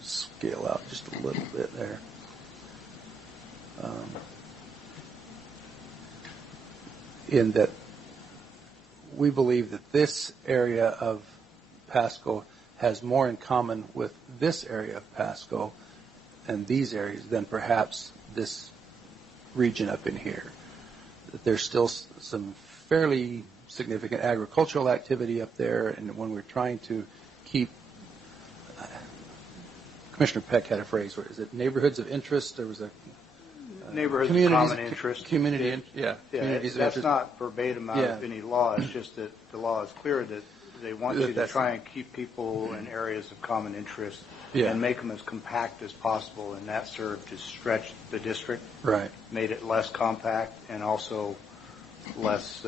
Scale out just a little bit there. In that we believe that this area of Pasco has more in common with this area of Pasco and these areas than perhaps this region up in here. That there's still some fairly significant agricultural activity up there, and when we're trying to keep Commissioner Peck had a phrase, where is it neighborhoods of interest? There was a neighborhoods of common interest. Communities That's not verbatim out of any law. It's just that the law is clear that they want you to try and keep people in areas of common interest and make them as compact as possible, and that served to stretch the district. Right. Made it less compact and also less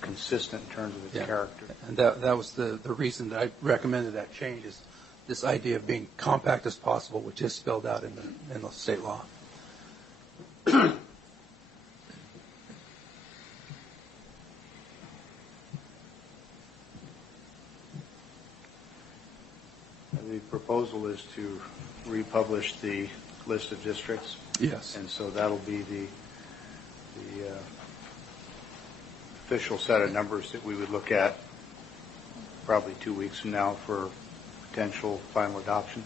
consistent in terms of its character. And that was the reason that I recommended that change, is this idea of being compact as possible, which is spelled out in the state law. The proposal is to republish the list of districts. Yes. And so that'll be the official set of numbers that we would look at probably 2 weeks from now for potential final adoption.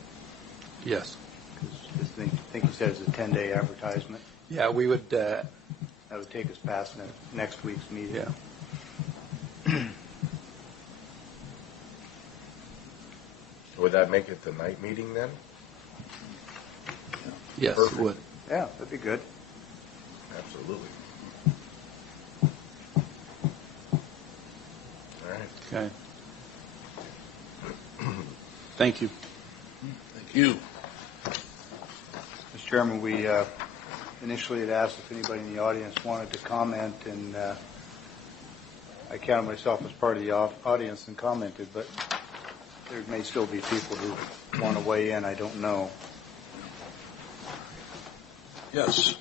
Yes. I think he said it's a 10-day advertisement. Yeah, we would. That would take us past next week's meeting. Yeah. Would that make it the night meeting then? Yes, Perfect. it would. Yeah, that'd be good. Absolutely. All right. Okay. Thank you. Thank you. Mr. Chairman, we initially had asked if anybody in the audience wanted to comment, and I counted myself as part of the audience and commented, but there may still be people who want to weigh in. I don't know. Yes.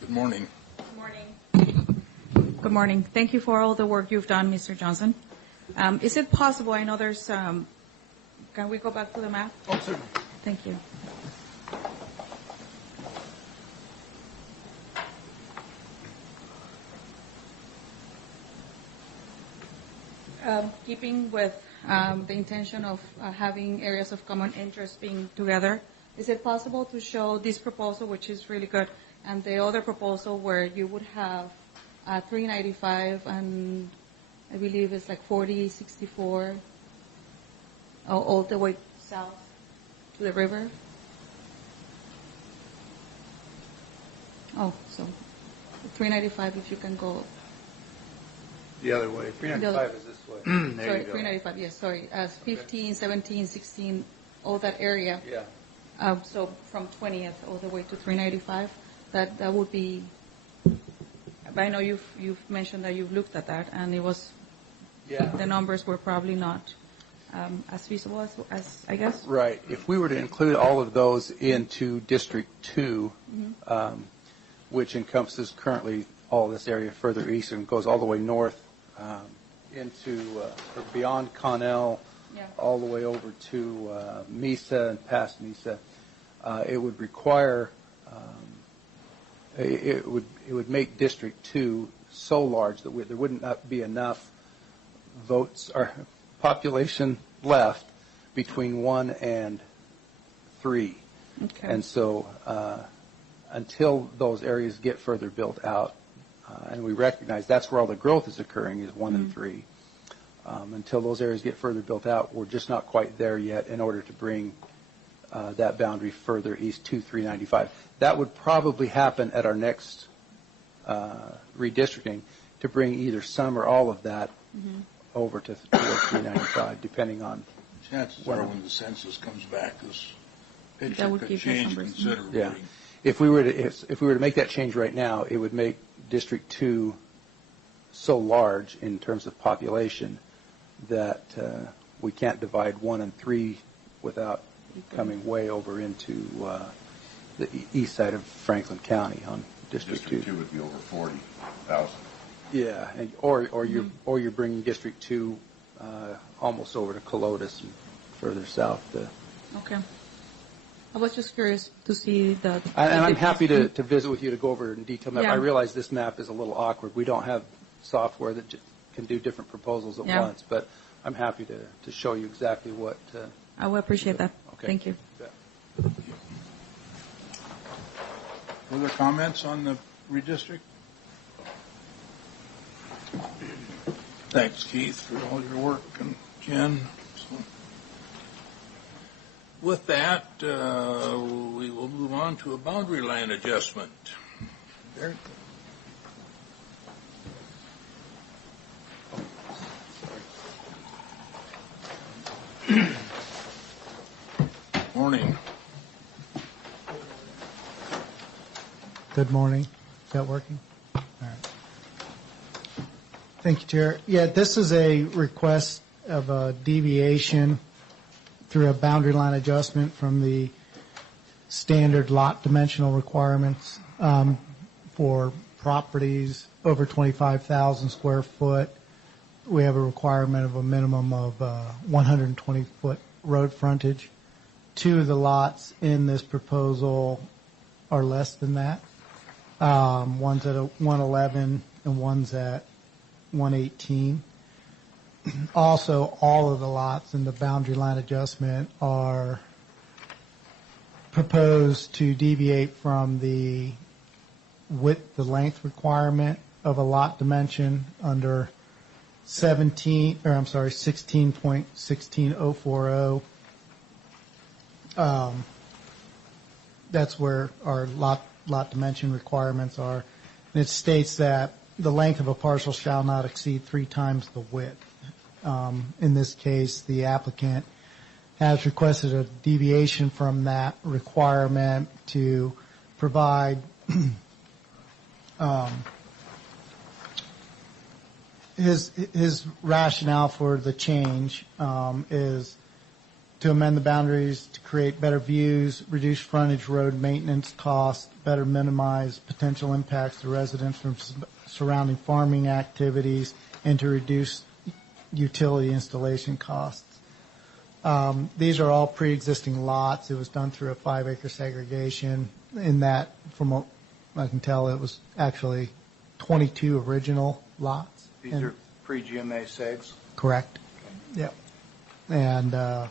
Good morning. Good morning. Good morning. Thank you for all the work you've done, Mr. Johnson. Is it possible, I know there's Can we go back to the map? Oh, certainly. Thank you. Keeping with the intention of having areas of common interest being together, is it possible to show this proposal, which is really good, and the other proposal where you would have 395 and I believe it's like 4064 all the way south to the river? Oh, so 395 if you can go. The other way. 395 is this way. There Sorry, you go. 395, yes, sorry. 15, 17, 16, all that area. Yeah. So from 20th all the way to 395, that would be, I know you've mentioned that you've looked at that, and it was, the numbers were probably not as feasible as I guess. Right. If we were to include all of those into District 2, which encompasses currently all this area further east and goes all the way north into or beyond Connell, all the way over to Mesa and past Mesa, it would require it would make District 2 so large that there wouldn't be enough votes or population left between 1 and 3. Okay. And so until those areas get further built out, and we recognize that's where all the growth is occurring, is 1 and 3. Until those areas get further built out, we're just not quite there yet in order to bring that boundary further east to 395. That would probably happen at our next redistricting, to bring either some or all of that over to 395, depending on. Chances are when the census comes back, this picture That would could give you change numbers. considerably. Yeah. If we were to make that change right now, it would make District 2 so large in terms of population that we can't divide 1 and 3 without coming way over into the east side of Franklin County on District 2. District 2 would be over 40,000. Yeah, and, or you're bringing District 2 almost over to Colotis and further south. Okay. I was just curious to see that. And I'm happy to visit with you to go over in detail map. Yeah. I realize this map is a little awkward. We don't have software that can do different proposals at once, but I'm happy to show you exactly what. I will appreciate that. Okay. Thank you. Further comments on the redistrict? Thanks, Keith, for all your work, and Jen. So, with that, we will move on to a boundary line adjustment. Derek? Morning. Good morning. Is that working? All right. Thank you, Chair. Yeah, this is a request of a deviation through a boundary line adjustment from the standard lot dimensional requirements for properties over 25,000 square foot. We have a requirement of a minimum of 120-foot road frontage. 2 of the lots in this proposal are less than that. One's at 111 and one's at 118. Also, all of the lots in the boundary line adjustment are proposed to deviate from the length requirement of a lot dimension under 16.16040. That's where our lot dimension requirements are. And it states that the length of a parcel shall not exceed 3 times the width. In this case, the applicant has requested a deviation from that requirement to provide his rationale for the change is to amend the boundaries to create better views, reduce frontage road maintenance costs, better minimize potential impacts to residents from surrounding farming activities, and to reduce utility installation costs. These are all pre-existing lots. It was done through a 5-acre segregation. In that, from what I can tell, it was actually 22 original lots. These are pre-GMA segs? Correct. Yep. And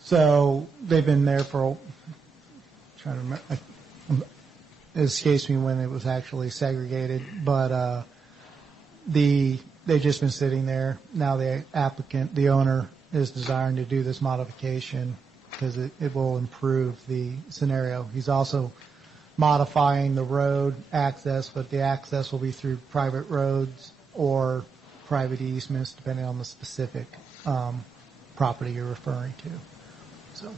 so they've been there for, trying to remember, it escapes me when it was actually segregated, but they've just been sitting there. Now the applicant, the owner, is desiring to do this modification because it will improve the scenario. He's also modifying the road access, but the access will be through private roads or private easements, depending on the specific property you're referring to. So,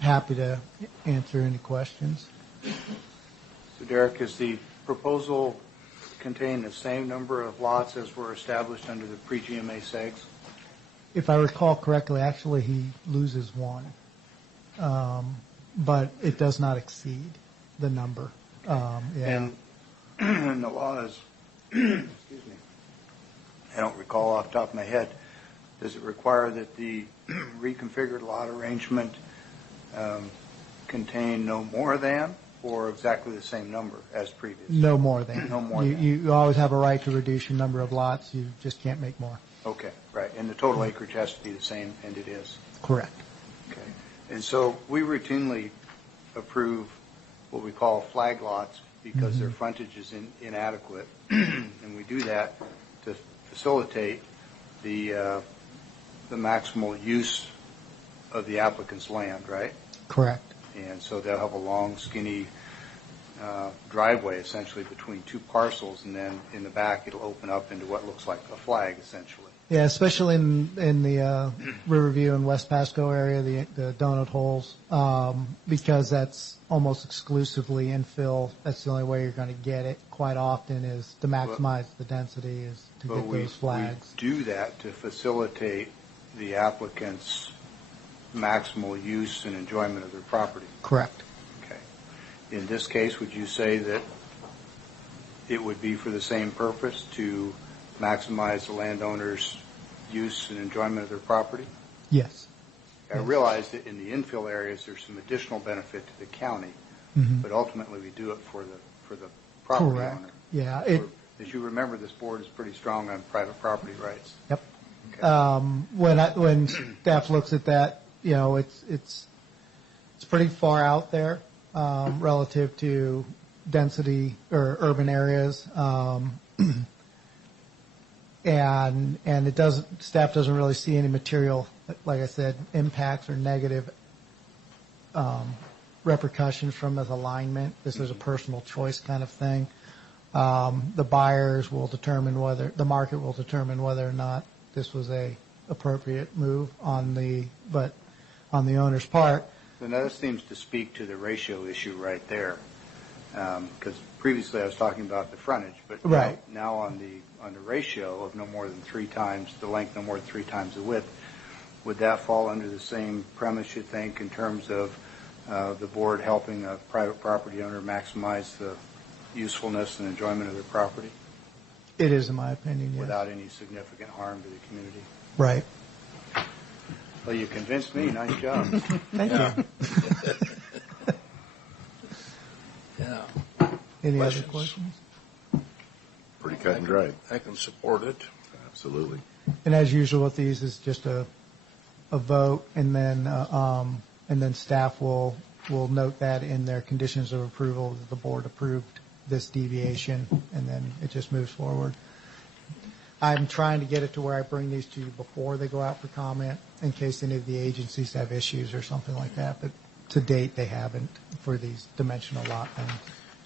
happy to answer any questions. So Derek, is the proposal contain the same number of lots as were established under the pre-GMA segs? If I recall correctly, actually he loses one, but it does not exceed the number. Yeah. And the law is, excuse me, I don't recall off the top of my head, does it require that the reconfigured lot arrangement contain no more than or exactly the same number as previous? No more than. No more than. You always have a right to reduce your number of lots. You just can't make more. Okay, right. And the total acreage has to be the same, and it is. Correct. Okay. And so we routinely approve what we call flag lots because their frontage is inadequate, and we do that to facilitate the maximal use of the applicant's land, right? Correct. And so they'll have a long, skinny driveway essentially between two parcels, and then in the back it'll open up into what looks like a flag essentially. Yeah, especially in the Riverview and West Pasco area, the donut holes, because that's almost exclusively infill. That's the only way you're going to get it quite often is to maximize the density is to get those flags. We do that to facilitate the applicant's maximal use and enjoyment of their property. Correct. Okay. In this case, would you say that it would be for the same purpose to maximize the landowner's use and enjoyment of their property? Yes. I realize that in the infill areas there's some additional benefit to the county, but ultimately we do it for the property Correct. owner. Yeah. As you remember, this board is pretty strong on private property rights. Yep. Okay. When staff looks at that, you know, it's pretty far out there relative to density or urban areas. And staff doesn't really see any material, like I said, impacts or negative repercussions from this alignment. This is a personal choice kind of thing. The buyers will determine the market will determine whether or not this was a appropriate move on the owner's part. And that seems to speak to the ratio issue right there, because previously I was talking about the frontage, but right. now on the ratio of no more than 3 times the length, no more than 3 times the width, would that fall under the same premise, you think, in terms of the board helping a private property owner maximize the usefulness and enjoyment of their property? It is, in my opinion, yes. Without any significant harm to the community. Right. Well, you convinced me. Nice job. Thank you. Yeah. Any Questions? other questions? Pretty cut and dried. I can support it. Absolutely. And as usual with these, is just a vote, and then staff will note that in their conditions of approval that the board approved this deviation, and then it just moves forward. I'm trying to get it to where I bring these to you before they go out for comment, in case any of the agencies have issues or something like that. But to date, they haven't for these dimensional lot things.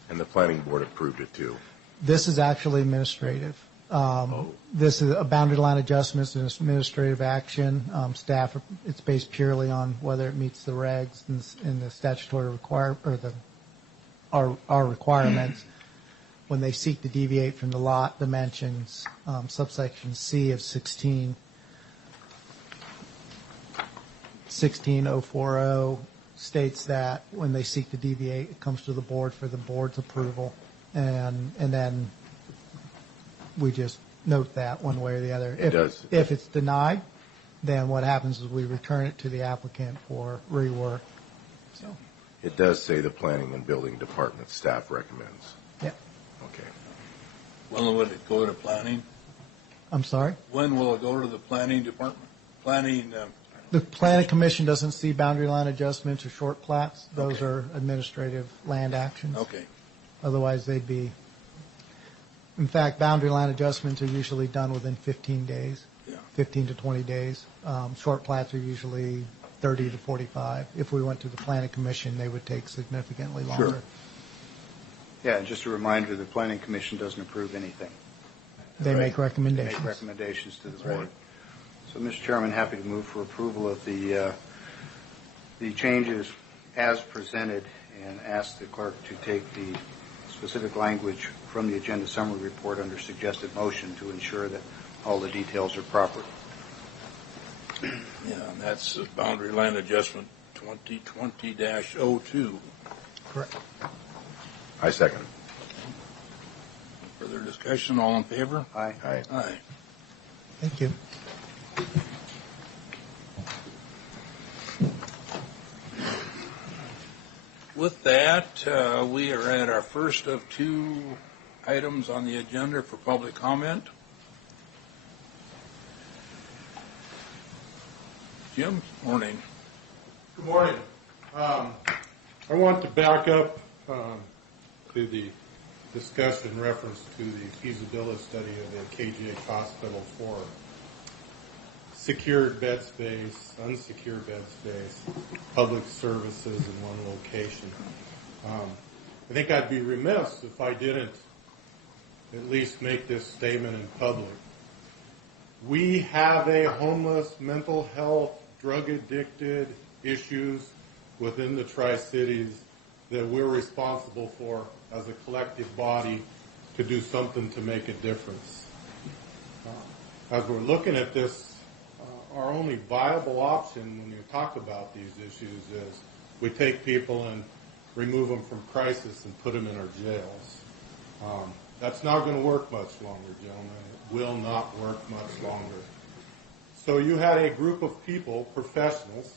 And the planning board approved it too. This is actually administrative. This is a boundary line adjustment, it's an administrative action. Staff, it's based purely on whether it meets the regs and the statutory our requirements. When they seek to deviate from the lot dimensions, subsection C of 16040 states that when they seek to deviate, it comes to the board for the board's approval, and then we just note that one way or the other. It does. If it's denied, then what happens is we return it to the applicant for rework. So, It does say the planning and building department staff recommends. yeah. Okay. When will it go to planning? I'm sorry? When will it go to the planning department? Planning, The planning commission doesn't see boundary line adjustments or short plats. Those are administrative land actions. okay. Otherwise, they'd be, in fact, boundary line adjustments are usually done within 15 days, Yeah. 15 to 20 days. Short plats are usually 30 to 45. If we went to the planning commission, they would take significantly longer. Sure. Yeah, and just a reminder, the planning commission doesn't approve anything. They make They recommendations. make recommendations to the That's right. board. So, Mr. Chairman, happy to move for approval of the changes as presented and ask the clerk to take the specific language from the agenda summary report under suggested motion to ensure that all the details are proper. Yeah, and that's boundary line adjustment 2020-02. Correct. I second. Further discussion, all in favor? Aye. Aye. Aye. Thank you. With that, we are at our first of two items on the agenda for public comment. Jim, morning. Good morning. I want to back up to the discussion in reference to the feasibility study of the KGH Hospital for secured bed space, unsecured bed space, public services in one location. I think I'd be remiss if I didn't at least make this statement in public. We have a homeless, mental health, drug-addicted issues within the Tri-Cities that we're responsible for as a collective body to do something to make a difference. As we're looking at this, our only viable option when you talk about these issues is we take people and remove them from crisis and put them in our jails. That's not going to work much longer, gentlemen. It will not work much longer. So you had a group of people, professionals,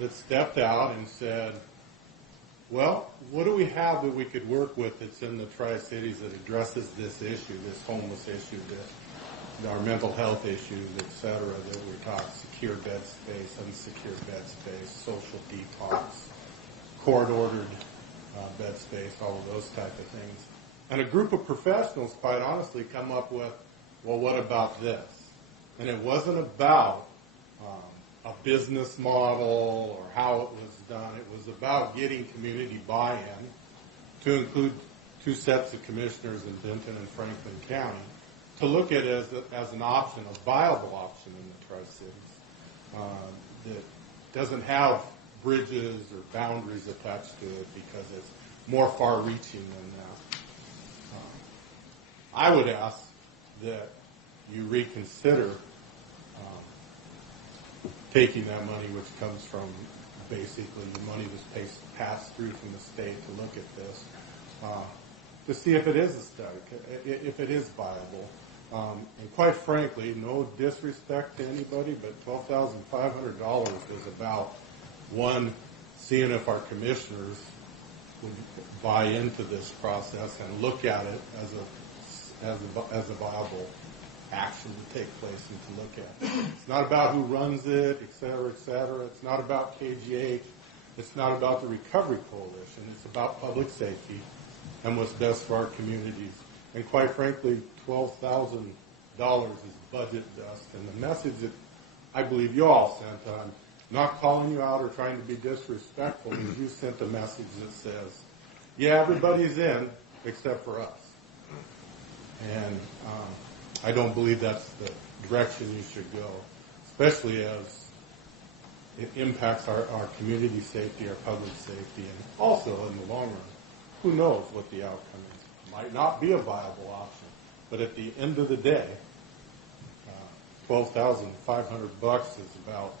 that stepped out and said, well, what do we have that we could work with that's in the Tri-Cities that addresses this issue, this homeless issue, our mental health issues, et cetera, that we talk secure bed space, unsecured bed space, social detox, court-ordered bed space, all of those type of things. And a group of professionals, quite honestly, come up with, well, what about this? And it wasn't about a business model or how it was done. It was about getting community buy-in to include two sets of commissioners in Benton and Franklin County to look at it as an option, a viable option in the Tri-Cities that doesn't have bridges or boundaries attached to it because it's more far-reaching than that. I would ask that you reconsider taking that money, which comes from basically the money that's passed through from the state to look at this, to see if it is a study, if it is viable. And quite frankly, no disrespect to anybody, but $12,500 is about, one, seeing if our commissioners would buy into this process and look at it as a viable action to take place and to look at. It's not about who runs it, et cetera, et cetera. It's not about KGH. It's not about the Recovery Coalition. It's about public safety and what's best for our communities. And quite frankly, $12,000 is budget dust. And the message that I believe you all sent, I'm not calling you out or trying to be disrespectful, is you sent a message that says, yeah, everybody's in except for us. And I don't believe that's the direction you should go, especially as it impacts our community safety, our public safety, and also in the long run, who knows what the outcome is. It might not be a viable option, but at the end of the day, $12,500 is about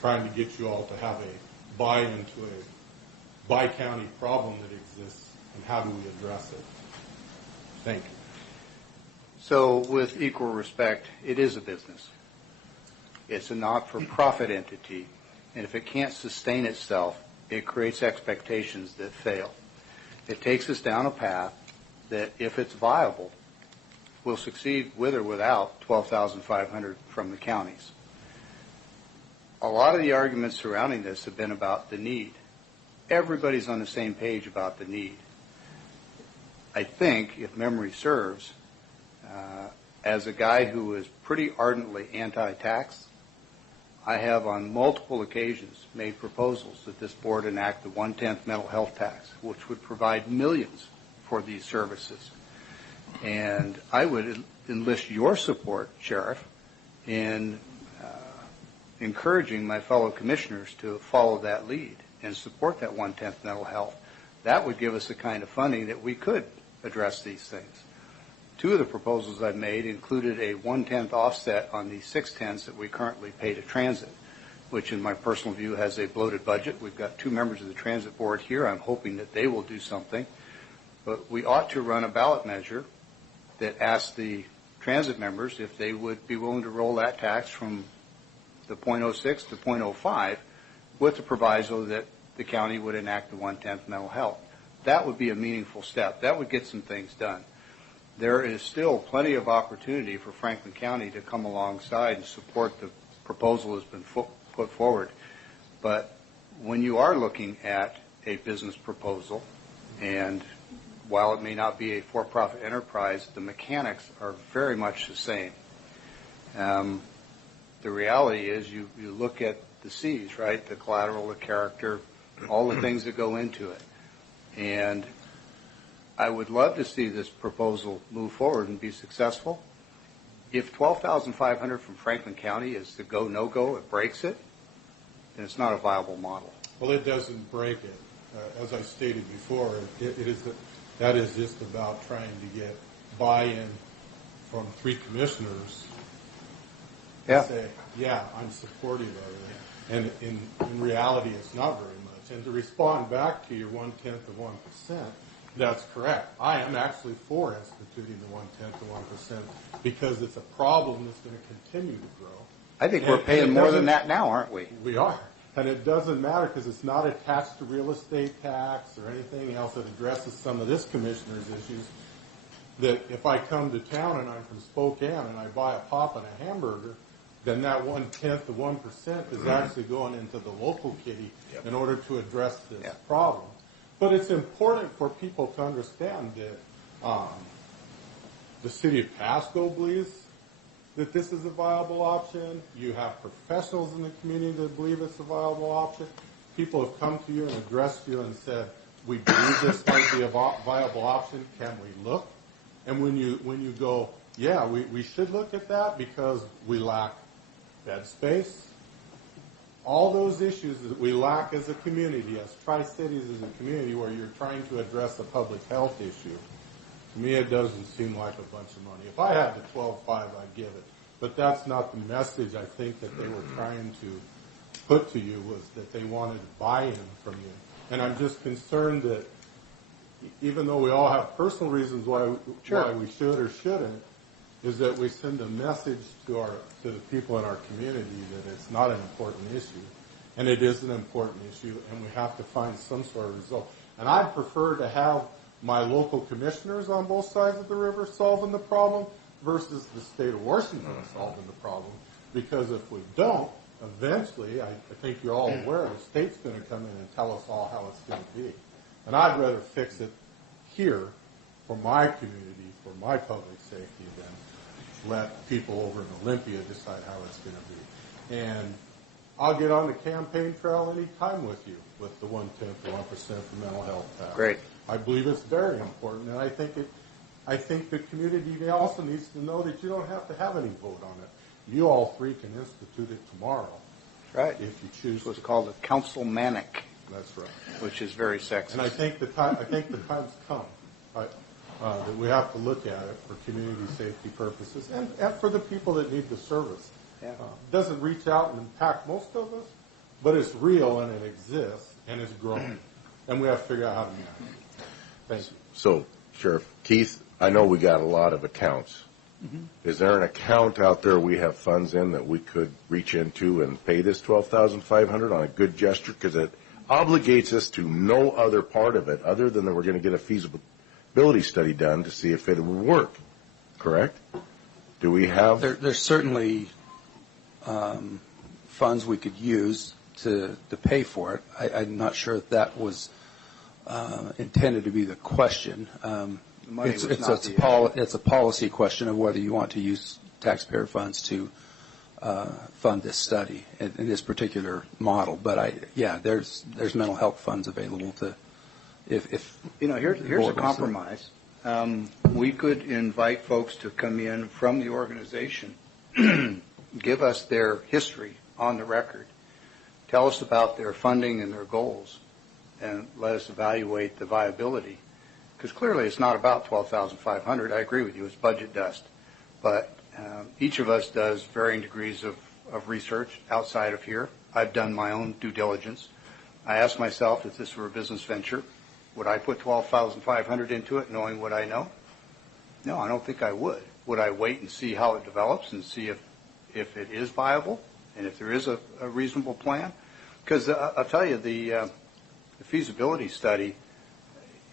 trying to get you all to have a buy-in to a bi-county problem that exists, and how do we address it? Thank you. So with equal respect, it is a business. It's a not-for-profit entity, and if it can't sustain itself, it creates expectations that fail. It takes us down a path that, if it's viable, will succeed with or without $12,500 from the counties. A lot of the arguments surrounding this have been about the need. Everybody's on the same page about the need. I think, if memory serves, as a guy who is pretty ardently anti-tax, I have on multiple occasions made proposals that this board enact the 1/10 mental health tax, which would provide millions for these services. And I would enlist your support, Sheriff, in encouraging my fellow commissioners to follow that lead and support that 1/10 mental health. That would give us the kind of funding that we could address these things. Two of the proposals I've made included a 1/10 offset on the 6/10 that we currently pay to transit, which in my personal view has a bloated budget. We've got 2 members of the transit board here. I'm hoping that they will do something. But we ought to run a ballot measure that asks the transit members if they would be willing to roll that tax from the 0.06 to 0.05 with the proviso that the county would enact the 1/10 mental health. That would be a meaningful step. That would get some things done. There is still plenty of opportunity for Franklin County to come alongside and support the proposal that's been put forward. But when you are looking at a business proposal, and while it may not be a for-profit enterprise, the mechanics are very much the same. The reality is you look at the C's, right? The collateral, the character, all the things that go into it. And I would love to see this proposal move forward and be successful. If $12,500 from Franklin County is the go, no-go, it breaks it, then it's not a viable model. Well, it doesn't break it. As I stated before, that is just about trying to get buy-in from 3 commissioners. Yeah. Say, yeah, I'm supportive of it. And in reality, it's not very much. And to respond back to your 1/10 of 1%, that's correct. I am actually for instituting the 1/10 of 1% because it's a problem that's going to continue to grow. I think we're paying more than that now, aren't we? We are. And it doesn't matter because it's not attached to real estate tax or anything else that addresses some of this commissioner's issues. That if I come to town and I'm from Spokane and I buy a pop and a hamburger, then that 1/10 of 1% is actually going into the local kitty in order to address this problem. But it's important for people to understand that the city of Pasco believes that this is a viable option. You have professionals in the community that believe it's a viable option. People have come to you and addressed you and said, we believe this might be a viable option. Can we look? And when you go, yeah, we should look at that because we lack bed space. All those issues that we lack as a community, as Tri-Cities as a community where you're trying to address a public health issue, to me it doesn't seem like a bunch of money. If I had the 12.5, I'd give it. But that's not the message I think that they were trying to put to you, was that they wanted buy-in from you. And I'm just concerned that even though we all have personal reasons why we should or shouldn't, is that we send a message to the people in our community that it's not an important issue. And it is an important issue, and we have to find some sort of result. And I'd prefer to have my local commissioners on both sides of the river solving the problem versus the state of Washington solving the problem. Because if we don't, eventually, I think you're all aware, the state's going to come in and tell us all how it's going to be. And I'd rather fix it here for my community, for my public safety, than let people over in Olympia decide how it's going to be. And I'll get on the campaign trail any time with you with the 1/10 of 1% for mental health tax. Great. I believe it's very important, and I think the community also needs to know that you don't have to have any vote on it. You all 3 can institute it tomorrow. That's right. If you choose. It's what's called a council manic. That's right. Which is very sexist. And I think the time's come. That we have to look at it for community safety purposes and for the people that need the service. Yeah. It doesn't reach out and impact most of us, but it's real and it exists and it's growing. And we have to figure out how to manage it. Thank you. So, Sheriff Keith, I know we got a lot of accounts Is there an account out there we have funds in that we could reach into and pay this $12,500 on a good gesture? Because it obligates us to no other part of it other than that we're going to get a feasibility study done to see if it would work. Correct? Do we have? There's certainly funds we could use to pay for it. I'm not sure if that was intended to be the question. It's a policy question of whether you want to use taxpayer funds to fund this study in this particular model. But there's mental health funds available to if here's a compromise. We could invite folks to come in from the organization, give us their history on the record, tell us about their funding and their goals, and let us evaluate the viability. Because clearly it's not about $12,500. I agree with you. It's budget dust. But each of us does varying degrees of research outside of here. I've done my own due diligence. I asked myself, if this were a business venture, would I put $12,500 into it knowing what I know? No, I don't think I would. Would I wait and see how it develops and see if it is viable and if there is a reasonable plan? Because I'll tell you, the feasibility study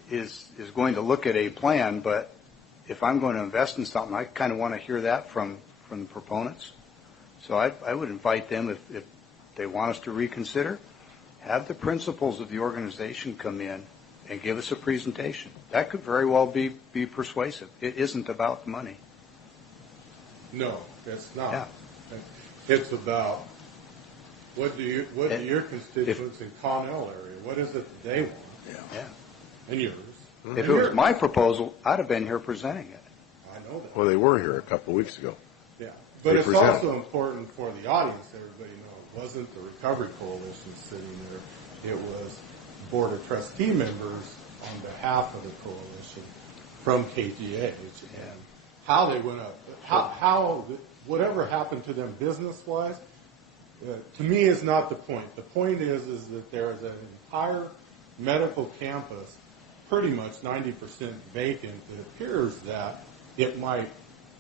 is going to look at a plan, but if I'm going to invest in something, I kind of want to hear that from the proponents. So I would invite them, if they want us to reconsider, have the principals of the organization come in and give us a presentation. That could very well be persuasive. It isn't about the money. No, it's not. Yeah. It's about what do your constituents in Connell area, what is it that they want? Yeah. And yours. If it was my proposal, I'd have been here presenting it. I know that. Well, they were here a couple of weeks ago. Yeah. But it's also important for the audience, everybody know, it wasn't the Recovery Coalition sitting there. It was Board of Trustee members on behalf of the coalition from KGH. And how they went up, how whatever happened to them business-wise, to me is not the point. The point is that there is an entire medical campus pretty much 90% vacant. It appears that it might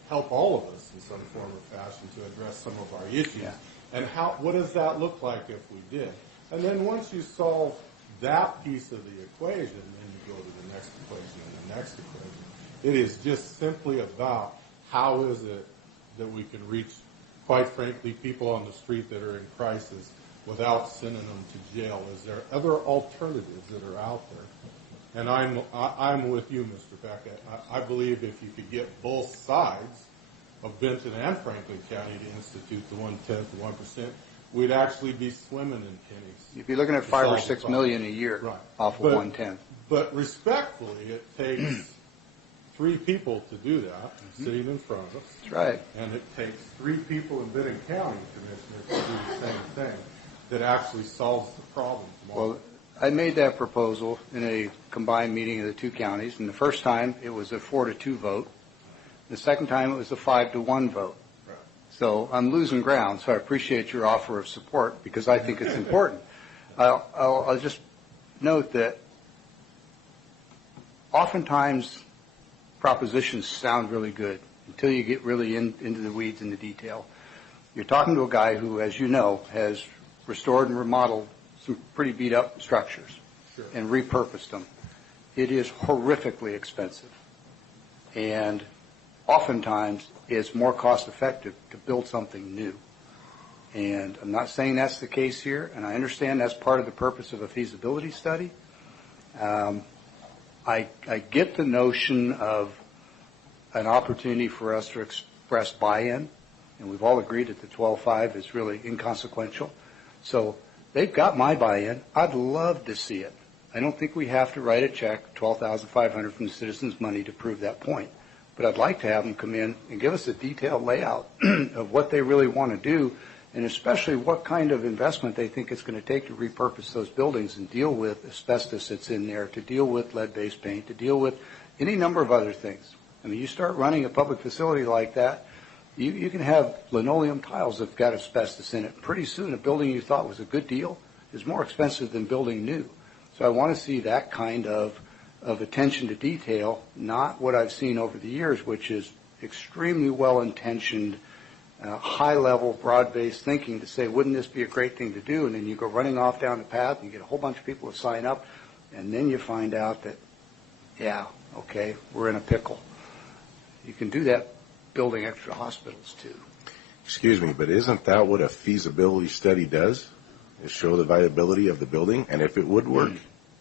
help all of us in some form or fashion to address some of our issues. Yeah. And what does that look like if we did? And then once you solve that piece of the equation, then you go to the next equation and the next equation. It is just simply about how is it that we can reach, quite frankly, people on the street that are in crisis without sending them to jail. Is there other alternatives that are out there? And I'm with you, Mr. Beckett. I believe if you could get both sides of Benton and Franklin County to institute the 1/10 to 1%, we'd actually be swimming in pennies. You'd be looking at $5 or $6 million a year off of 1/10. But respectfully, it takes 3 people to do that, sitting in front of us. That's right. And it takes 3 people in Benton County, Commissioner, to do the same thing that actually solves the problem. Well, I made that proposal in a combined meeting of the 2 counties, and the first time it was a 4-2 vote. The second time it was a 5-1 vote. Right. So I'm losing ground, so I appreciate your offer of support because I think it's important. I'll just note that oftentimes propositions sound really good until you get really into the weeds and the detail. You're talking to a guy who, as you know, has restored and remodeled some pretty beat-up structures and repurposed them. It is horrifically expensive. And oftentimes it's more cost-effective to build something new. And I'm not saying that's the case here, and I understand that's part of the purpose of a feasibility study. I get the notion of an opportunity for us to express buy-in, and we've all agreed that the 12.5 is really inconsequential. So they've got my buy-in. I'd love to see it. I don't think we have to write a check, $12,500 from the citizens' money to prove that point. But I'd like to have them come in and give us a detailed layout of what they really want to do, and especially what kind of investment they think it's going to take to repurpose those buildings and deal with asbestos that's in there, to deal with lead-based paint, to deal with any number of other things. I mean, you start running a public facility like that, you can have linoleum tiles that have got asbestos in it. Pretty soon, a building you thought was a good deal is more expensive than building new. So I want to see that kind of attention to detail, not what I've seen over the years, which is extremely well-intentioned, high-level, broad-based thinking to say, wouldn't this be a great thing to do? And then you go running off down the path and you get a whole bunch of people to sign up, and then you find out that, yeah, okay, we're in a pickle. You can do that building extra hospitals too. Excuse me, but isn't that what a feasibility study does? Is show the viability of the building and if it would work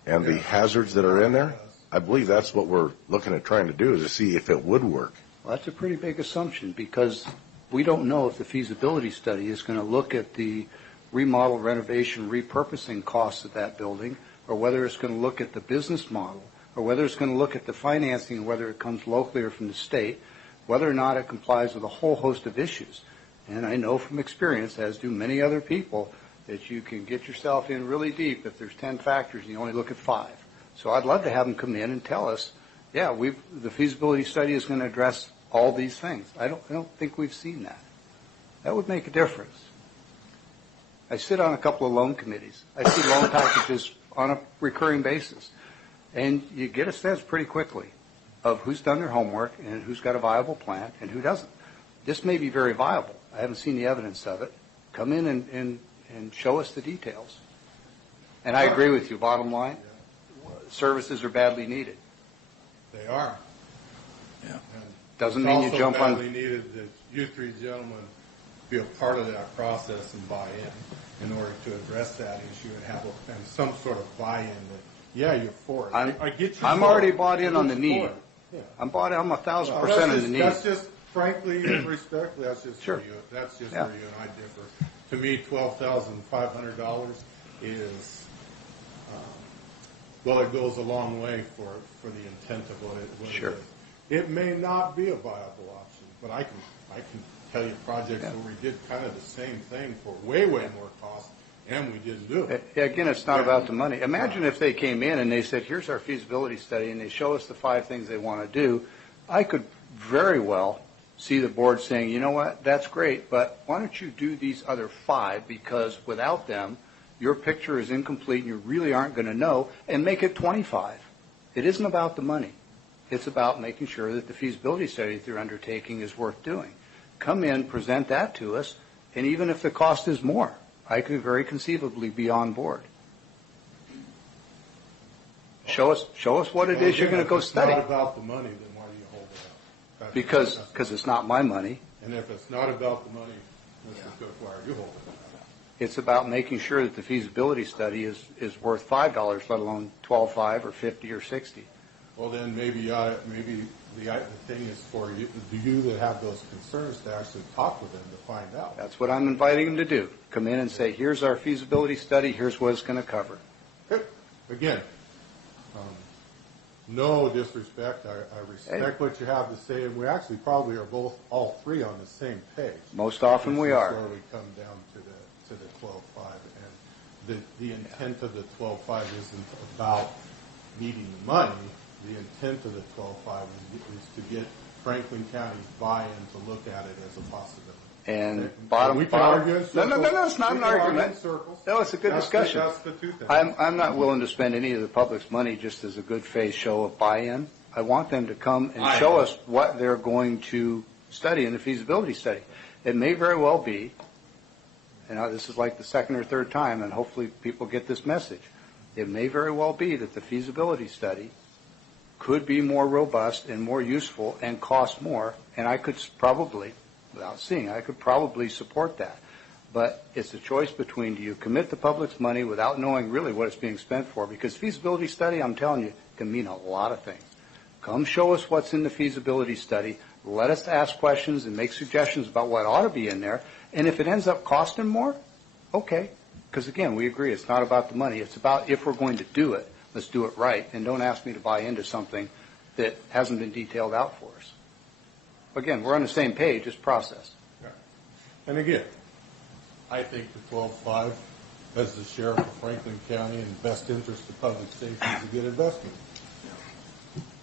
and the hazards that are in there? I believe that's what we're looking at trying to do, is to see if it would work. Well, that's a pretty big assumption because we don't know if the feasibility study is going to look at the remodel, renovation, repurposing costs of that building, or whether it's going to look at the business model, or whether it's going to look at the financing, whether it comes locally or from the state, whether or not it complies with a whole host of issues. And I know from experience, as do many other people, that you can get yourself in really deep if there's 10 factors and you only look at 5. So I'd love to have them come in and tell us, yeah, the feasibility study is going to address all these things. I don't think we've seen that. That would make a difference. I sit on a couple of loan committees. I see loan packages on a recurring basis. And you get a sense pretty quickly of who's done their homework and who's got a viable plan and who doesn't. This may be very viable. I haven't seen the evidence of it. Come in and show us the details. And I agree with you, bottom line, services are badly needed. They are. Yeah. And Doesn't mean you jump on. It's also badly needed that you three gentlemen be a part of that process and buy in order to address that issue and have and some sort of buy-in that, yeah, you're for it. I get you. I'm already bought in on the need. Yeah. I'm 1,000% on the need. That's just, frankly and respectfully, that's just Sure. where you. That's just Yeah. where you and I differ. To me, $12,500 is, well, it goes a long way for the intent of what it Sure. is. It may not be a viable option, but I can tell you projects where we did kind of the same thing for way more cost, and we didn't do it. Again, it's not about the money. Imagine if they came in and they said, here's our feasibility study, and they show us the 5 things they want to do. I could very well see the board saying, you know what, that's great, but why don't you do these other 5, because without them, your picture is incomplete and you really aren't going to know, and make it 25. It isn't about the money. It's about making sure that the feasibility study that they're undertaking is worth doing. Come in, present that to us, and even if the cost is more, I could very conceivably be on board. Show us what it is you're going to go study. If it's not about the money, then why do you hold it up? Because it's not my money. And if it's not about the money, Mr. Cook, why are you holding it up? It's about making sure that the feasibility study is worth $5, let alone $12.5 or $50 or $60. Well, then maybe the thing is for you that have those concerns to actually talk with them to find out. That's what I'm inviting them to do. Come in and say, here's our feasibility study, here's what it's going to cover. Again, no disrespect. I respect what you have to say, and we actually probably are all three on the same page. Most often we are. Before we come down to the 12.5, and the intent of the 12.5 isn't about needing the money. The intent of the 12.5 is to get Franklin County's buy-in to look at it as a possibility. And we can argue in circles. No, it's not an argument. No, it's a good discussion. That's the two things. I'm not willing to spend any of the public's money just as a good faith show of buy-in. I want them to come and show us what they're going to study in the feasibility study. It may very well be, and this is like the second or third time, and hopefully people get this message. It may very well be that the feasibility study could be more robust and more useful and cost more, and I could probably, without seeing, I could probably support that. But it's a choice between, do you commit the public's money without knowing really what it's being spent for? Because feasibility study, I'm telling you, can mean a lot of things. Come show us what's in the feasibility study. Let us ask questions and make suggestions about what ought to be in there. And if it ends up costing more, okay. Because, again, we agree it's not about the money. It's about if we're going to do it, let's do it right. And don't ask me to buy into something that hasn't been detailed out for us. Again, we're on the same page. It's process. Yeah. And again, I think the 12.5, as the sheriff of Franklin County in the best interest of public safety, is a good investment.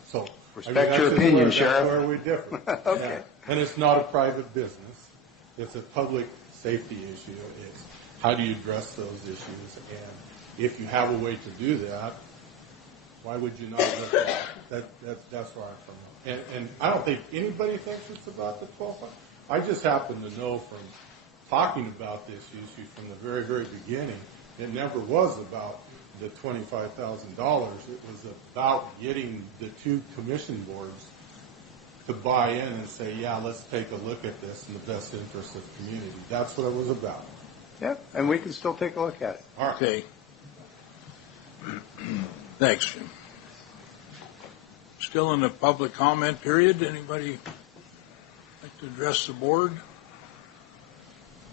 So, respect your opinion, Sheriff. That's where we differ. Okay. Yeah. And it's not a private business. It's a public safety issue. It's how do you address those issues? And if you have a way to do that, why would you not look at it? That's where I'm from. And I don't think anybody thinks it's about the 12,000. I just happen to know from talking about this issue from the very, very beginning, it never was about the $25,000. It was about getting the two commission boards to buy in and say, yeah, let's take a look at this in the best interest of the community. That's what it was about. Yeah, and we can still take a look at it. All right. Okay. Thanks, Jim. Still in the public comment period. Anybody like to address the board?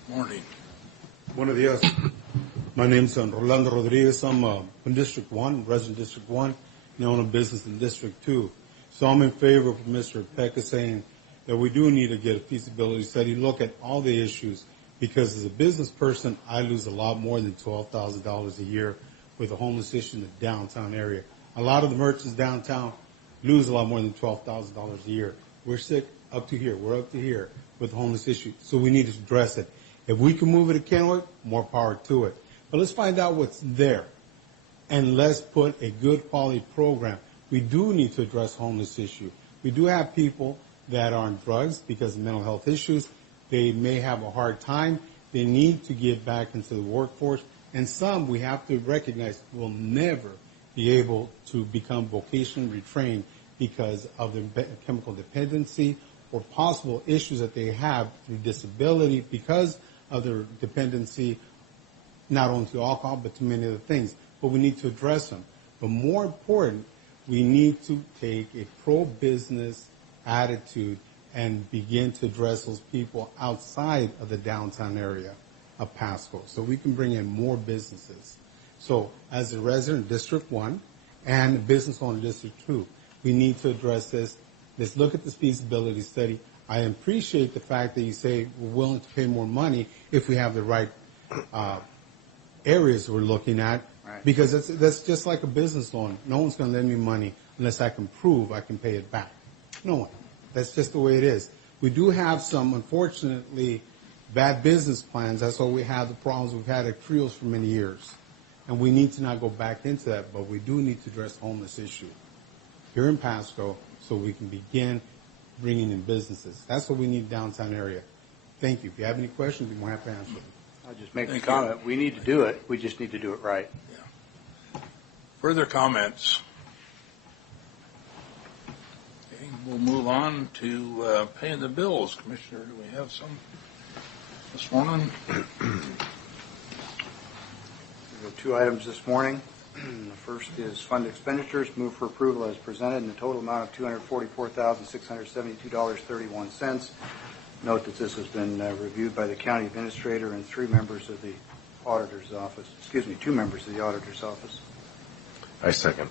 Morning. Buenos días. My name's Rolando Rodriguez. I'm from District 1, resident District 1, and I own a business in District 2. So I'm in favor of Mr. Pecca saying that we do need to get a feasibility study, look at all the issues, because as a business person, I lose a lot more than $12,000 a year with the homeless issue in the downtown area. A lot of the merchants downtown lose a lot more than $12,000 a year. We're sick up to here. We're up to here with the homeless issue. So we need to address it. If we can move it to Kennewick, more power to it. But let's find out what's there. And let's put a good quality program. We do need to address homeless issue. We do have people that are on drugs because of mental health issues. They may have a hard time. They need to get back into the workforce. And some we have to recognize will never be able to become vocationally retrained because of their chemical dependency or possible issues that they have through disability because of their dependency, not only to alcohol, but to many other things. But we need to address them. But more important, we need to take a pro-business attitude and begin to address those people outside of the downtown area of Pasco so we can bring in more businesses. So as a resident of District 1 and a business owner in District 2, we need to address this. Let's look at this feasibility study. I appreciate the fact that you say we're willing to pay more money if we have the right areas we're looking at, Right. because that's just like a business loan. No one's going to lend me money unless I can prove I can pay it back. No one. That's just the way it is. We do have some, unfortunately, bad business plans. That's why we have the problems we've had at Trios for many years. And we need to not go back into that, but we do need to address the homeless issue here in Pasco so we can begin bringing in businesses. That's what we need downtown area. Thank you. If you have any questions, we'll be more happy to answer them. I'll just make Thank the comment. We need to do it. We just need to do it right. Further comments? Okay, we'll move on to paying the bills. Commissioner, do we have some this morning? We have two items this morning. The first is fund expenditures. Move for approval as presented in the total amount of $244,672.31. Note that this has been reviewed by the county administrator and two members of the auditor's office. I second.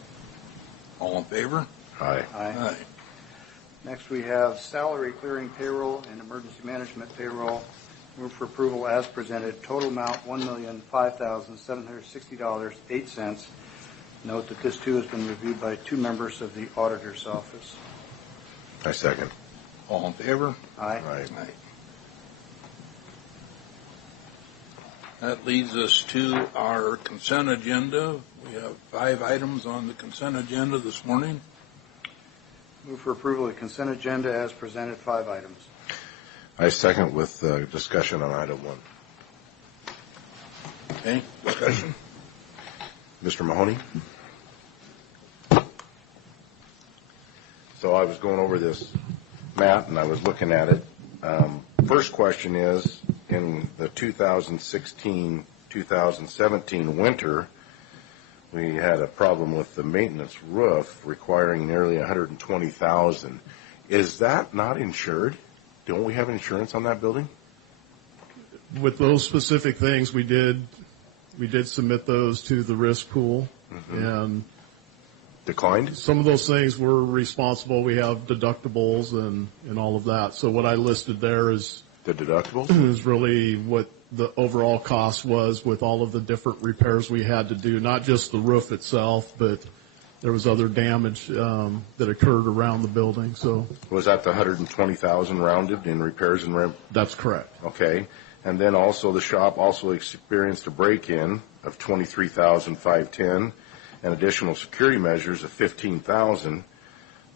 All in favor? Aye. Aye. Next, we have salary clearing payroll and emergency management payroll. Move for approval as presented. Total amount $1,005,760.08. Note that this too has been reviewed by two members of the auditor's office. I second. All in favor? Aye. Aye. Aye. That leads us to our consent agenda. We have 5 items on the consent agenda this morning. Move for approval of the consent agenda as presented. 5 items. I second with discussion on item 1. Okay, discussion? Mr. Mahoney? So I was going over this, Matt, and I was looking at it. First question is, in the 2016-2017 winter, we had a problem with the maintenance roof requiring nearly $120,000. Is that not insured? Don't we have insurance on that building? With those specific things, we did submit those to the risk pool, and declined. Some of those things were responsible. We have deductibles and all of that. So what I listed there is the deductibles is really what the overall cost was with all of the different repairs we had to do, not just the roof itself, but there was other damage that occurred around the building. So was that the $120,000 rounded in repairs and That's correct. Okay. And then also the shop also experienced a break-in of $23,510 and additional security measures of $15,000.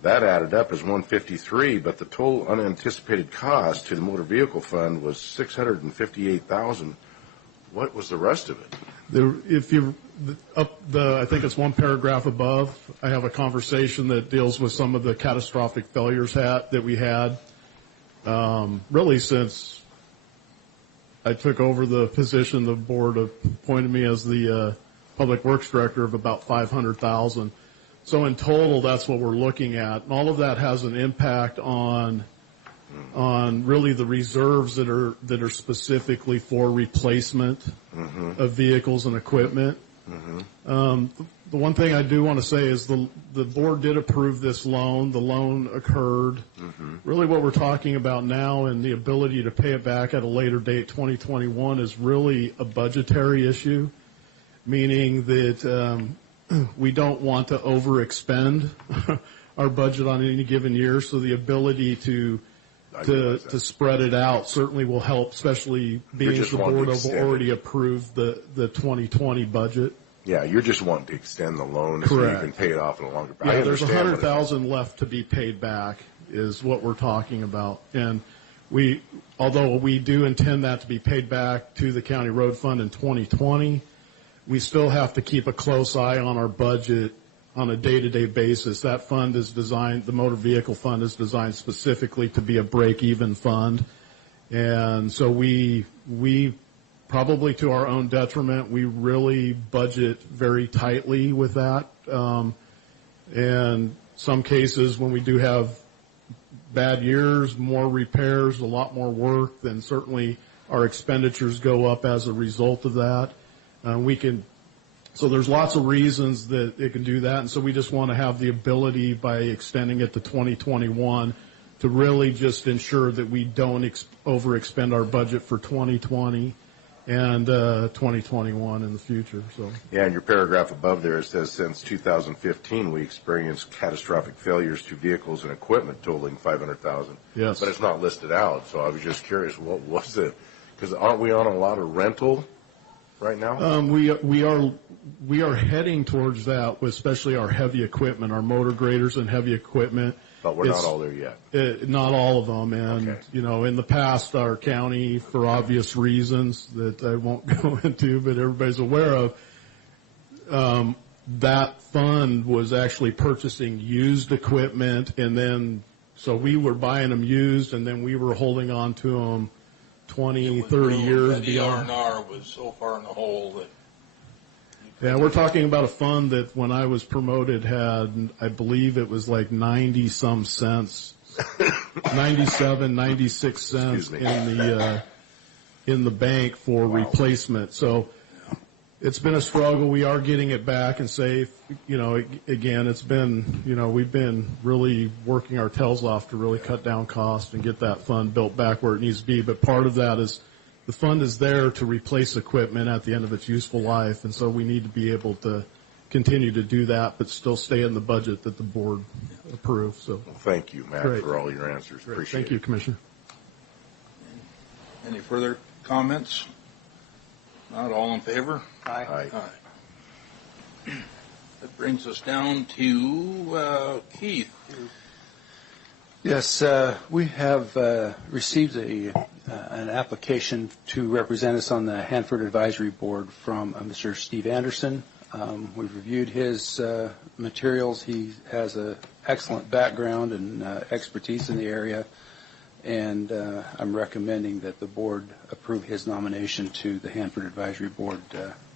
that added up as 153, but the total unanticipated cost to the motor vehicle fund was $658,000. What was the rest of it? I think it's one paragraph above, I have a conversation that deals with some of the catastrophic failures that we had. Really since I took over the position, the board appointed me as the Public Works Director of about $500,000. So in total, that's what we're looking at. And all of that has an impact on really the reserves that are specifically for replacement of vehicles and equipment. The one thing I do want to say is the board did approve this loan. The loan occurred. Really what we're talking about now and the ability to pay it back at a later date, 2021, is really a budgetary issue, meaning that we don't want to overexpend our budget on any given year, so the ability to spread it out certainly will help, especially being the board have already approved the 2020 budget. Yeah, you're just wanting to extend the loan Correct. so you can pay it off in a longer period. Yeah, there's $100,000 left to be paid back is what we're talking about. And although we do intend that to be paid back to the county road fund in 2020, we still have to keep a close eye on our budget on a day-to-day basis. That fund is designed, the motor vehicle fund is designed specifically to be a break-even fund. And so we probably to our own detriment, we really budget very tightly with that. And some cases when we do have bad years, more repairs, a lot more work, then certainly our expenditures go up as a result of that. So there's lots of reasons that it can do that, and so we just want to have the ability by extending it to 2021 to really just ensure that we don't overexpend our budget for 2020 and 2021 in the future. So yeah, in your paragraph above there it says since 2015 we experienced catastrophic failures to vehicles and equipment totaling $500,000. Yes, but it's not listed out. So I was just curious, what was it? Because aren't we on a lot of rental right now? We are heading towards that, with especially our heavy equipment, our motor graders and heavy equipment. But we're not all there yet. Not all of them, and okay. In the past, our county, for obvious reasons that I won't go into, but everybody's aware of, that fund was actually purchasing used equipment, and then so we were buying them used, and then we were holding on to them 20, 30 years beyond. The R&R was so far in the hole that... Yeah, we're talking about a fund that when I was promoted had, I believe it was like 90-some cents, 97, 96 cents in the bank for replacement. So it's been a struggle. We are getting it back and safe. Again, it's been, we've been really working our tails off to really cut down costs and get that fund built back where it needs to be. But part of that is the fund is there to replace equipment at the end of its useful life, and so we need to be able to continue to do that, but still stay in the budget that the board approved. So, well, thank you, Matt, for all your answers. Great. Appreciate it. Thank you, Commissioner. Any further comments? Not all in favor? Aye. Aye. That brings us down to Keith. Yes, we have received an application to represent us on the Hanford Advisory Board from Mr. Steve Anderson. We've reviewed his materials. He has an excellent background and expertise in the area, and I'm recommending that the board approve his nomination to the Hanford Advisory Board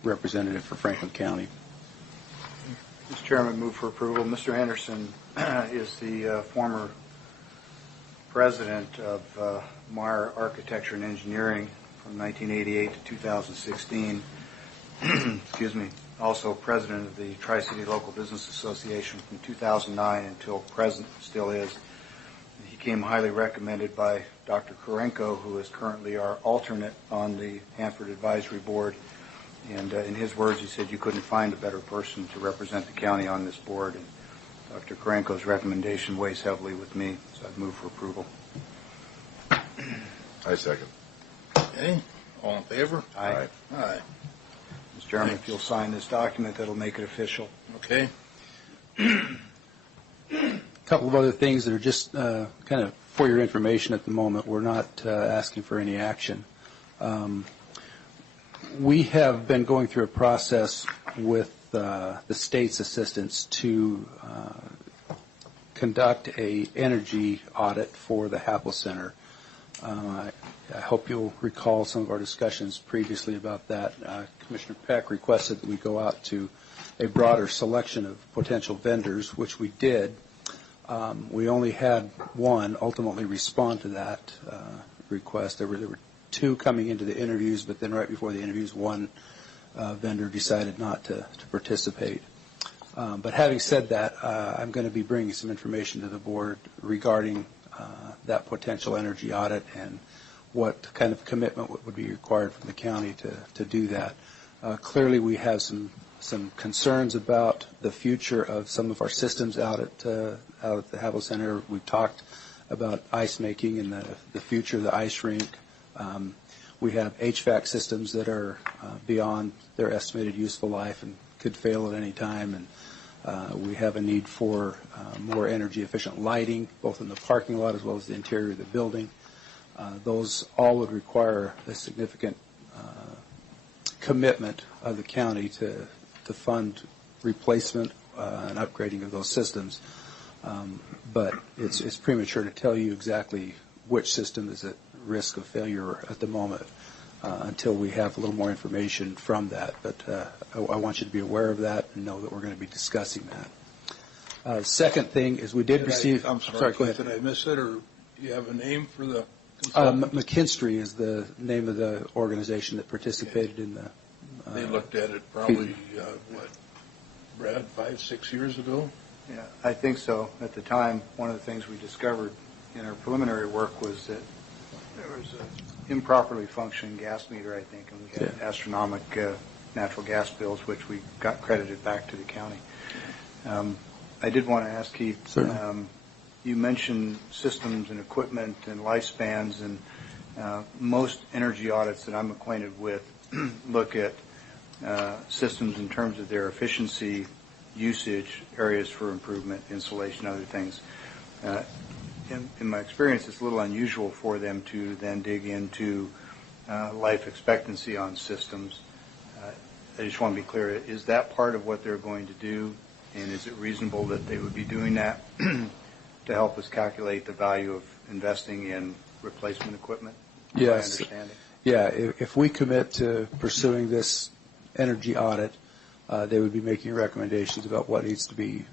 representative for Franklin County. Mr. Chairman, move for approval. Mr. Anderson is the former president of Meyer Architecture and Engineering from 1988 to 2016. Excuse me. Also president of the Tri-City Local Business Association from 2009 until present, still is. He came highly recommended by Dr. Kurenko, who is currently our alternate on the Hanford Advisory Board. And in his words, he said you couldn't find a better person to represent the county on this board. And Dr. Kurenko's recommendation weighs heavily with me, so I'd move for approval. I second. Okay. All in favor? Aye. Aye. Mr. Chairman, if you'll sign this document, that'll make it official. Okay. couple of other things that are just kind of for your information at the moment. We're not asking for any action. We have been going through a process with the state's assistance to conduct a energy audit for the Happel Center. I hope you'll recall some of our discussions previously about that. Commissioner Peck requested that we go out to a broader selection of potential vendors, which we did. We only had one ultimately respond to that request. There were two coming into the interviews, but then right before the interviews, one vendor decided not to participate. But having said that, I'm going to be bringing some information to the board regarding that potential energy audit and what kind of commitment would be required from the county to do that. Clearly, we have some concerns about the future of some of our systems out at the Happel Center. We've talked about ice making and the future of the ice rink. We have HVAC systems that are beyond their estimated useful life and could fail at any time. And we have a need for more energy efficient lighting, both in the parking lot as well as the interior of the building. Those all would require a significant commitment of the county to fund replacement and upgrading of those systems. But it's premature to tell you exactly which system is at risk of failure at the moment until we have a little more information from that. But I want you to be aware of that and know that we're going to be discussing that. Second thing is we did receive. I'm sorry, go ahead. Did I miss it, or do you have a name for the McKinstry is the name of the organization that participated in the. They looked at it probably, Brad, 5-6 years ago? Yeah, I think so. At the time, one of the things we discovered in our preliminary work was that there was an improperly functioning gas meter, I think, and we had astronomical natural gas bills, which we got credited back to the county. I did want to ask Keith, you mentioned systems and equipment and lifespans, and most energy audits that I'm acquainted with look at systems in terms of their efficiency, usage, areas for improvement, insulation, other things. In my experience, it's a little unusual for them to then dig into life expectancy on systems. I just want to be clear, is that part of what they're going to do, and is it reasonable that they would be doing that to help us calculate the value of investing in replacement equipment? Yes. Yeah, if we commit to pursuing this energy audit, they would be making recommendations about what needs to be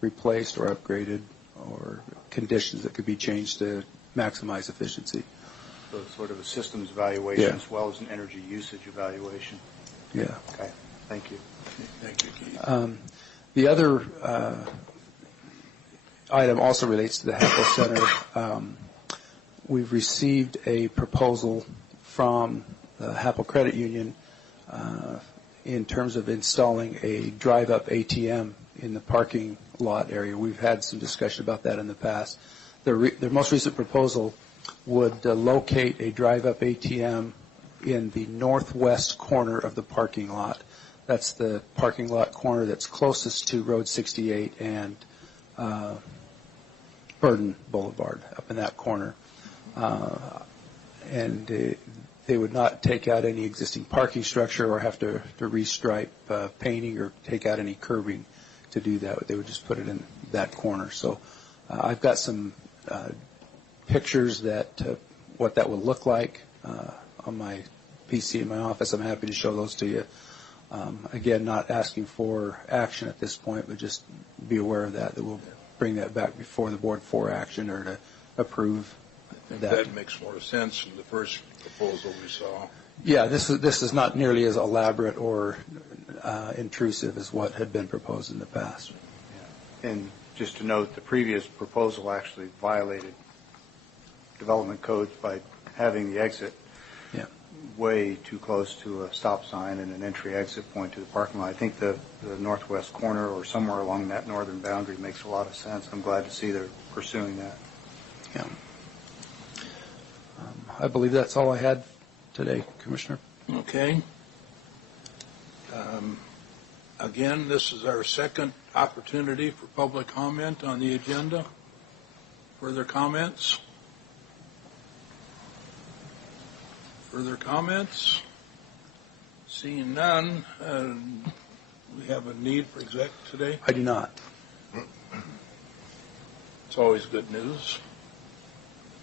replaced or upgraded or conditions that could be changed to maximize efficiency. So it's sort of a systems evaluation as well as an energy usage evaluation. Yeah. Okay. Thank you. Thank you, Keith. The other item also relates to the Happel Center. We've received a proposal from the Happel Credit Union in terms of installing a drive-up ATM in the parking lot area. We've had some discussion about that in the past. Their most recent proposal would locate a drive-up ATM in the northwest corner of the parking lot. That's the parking lot corner that's closest to Road 68 and Burden Boulevard, up in that corner. And they would not take out any existing parking structure or have to restripe painting or take out any curbing to do that. They would just put it in that corner. So I've got some pictures that what that would look like on my PC in my office. I'm happy to show those to you. Again, not asking for action at this point, but just be aware of that we'll bring that back before the board for action or to approve that makes more sense than the first proposal we saw. Yeah, this is not nearly as elaborate or intrusive as what had been proposed in the past. Yeah. And just to note, the previous proposal actually violated development codes by having the exit way too close to a stop sign and an entry-exit point to the parking lot. I think the northwest corner or somewhere along that northern boundary makes a lot of sense. I'm glad to see they're pursuing that. Yeah. I believe that's all I had today, Commissioner. Okay. Again, this is our second opportunity for public comment on the agenda. Further comments? Further comments? Seeing none, we have a need for exec today. I do not. It's always good news.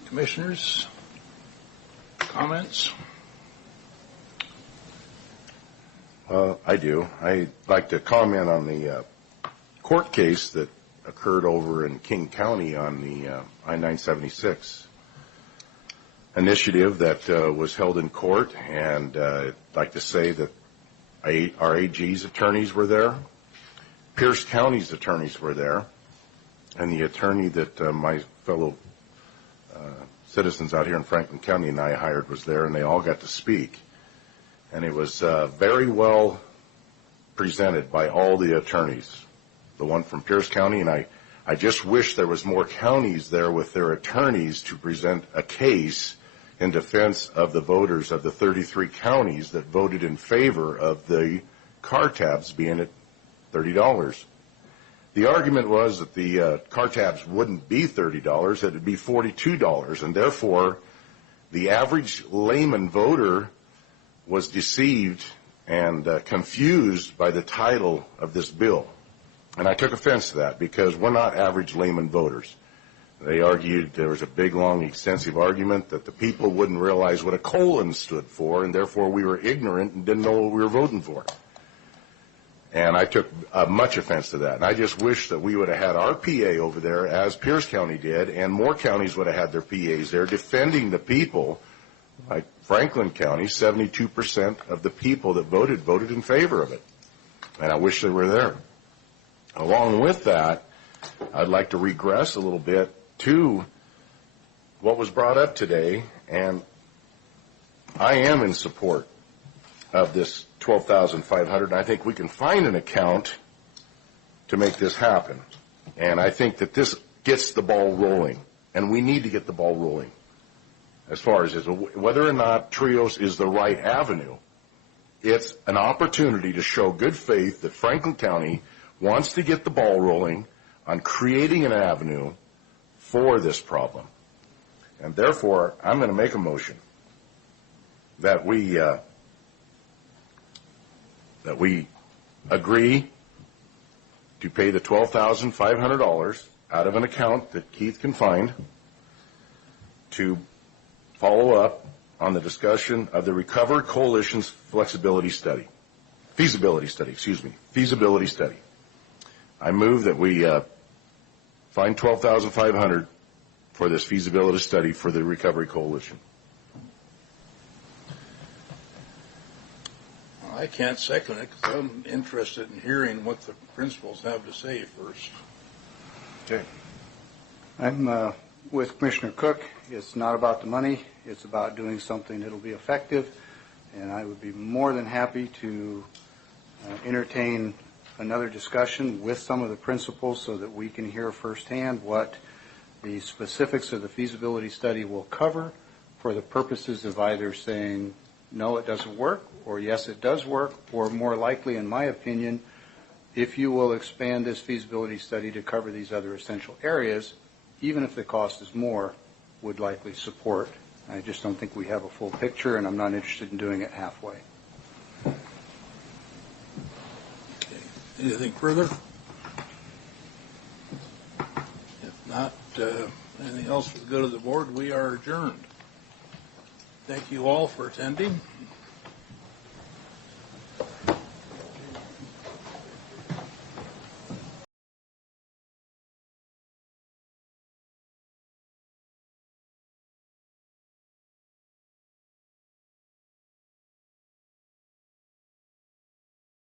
Commissioners, comments? I do. I'd like to comment on the court case that occurred over in King County on the I-976 initiative that was held in court, and I'd like to say that our AG's attorneys were there, Pierce County's attorneys were there, and the attorney that my fellow citizens out here in Franklin County and I hired was there, and they all got to speak. And it was very well presented by all the attorneys, the one from Pierce County, and I just wish there was more counties there with their attorneys to present a case in defense of the voters of the 33 counties that voted in favor of the car tabs being at $30. The argument was that the car tabs wouldn't be $30, that it would be $42, and therefore the average layman voter was deceived and confused by the title of this bill. And I took offense to that because we're not average layman voters. They argued, there was a big, long, extensive argument that the people wouldn't realize what a colon stood for, and therefore we were ignorant and didn't know what we were voting for. And I took much offense to that. And I just wish that we would have had our PA over there, as Pierce County did, and more counties would have had their PAs there defending the people. Like Franklin County, 72% of the people that voted in favor of it. And I wish they were there. Along with that, I'd like to regress a little bit to what was brought up today, and I am in support of this $12,500, and I think we can find an account to make this happen. And I think that this gets the ball rolling, and we need to get the ball rolling as far as whether or not Trios is the right avenue. It's an opportunity to show good faith that Franklin County wants to get the ball rolling on creating an avenue for this problem. And therefore, I'm going to make a motion that we agree to pay the $12,500 out of an account that Keith can find to follow up on the discussion of the Recovery Coalition's feasibility study. I move that we find $12,500 for this feasibility study for the Recovery Coalition. I can't second it because I'm interested in hearing what the principals have to say first. Okay. I'm with Commissioner Cook. It's not about the money. It's about doing something that will be effective. And I would be more than happy to entertain another discussion with some of the principals so that we can hear firsthand what the specifics of the feasibility study will cover for the purposes of either saying, no, it doesn't work, or yes, it does work, or more likely, in my opinion, if you will expand this feasibility study to cover these other essential areas, even if the cost is more, would likely support. I just don't think we have a full picture, and I'm not interested in doing it halfway. Okay. Anything further? If not, anything else for the good of the board, we are adjourned. Thank you all for attending.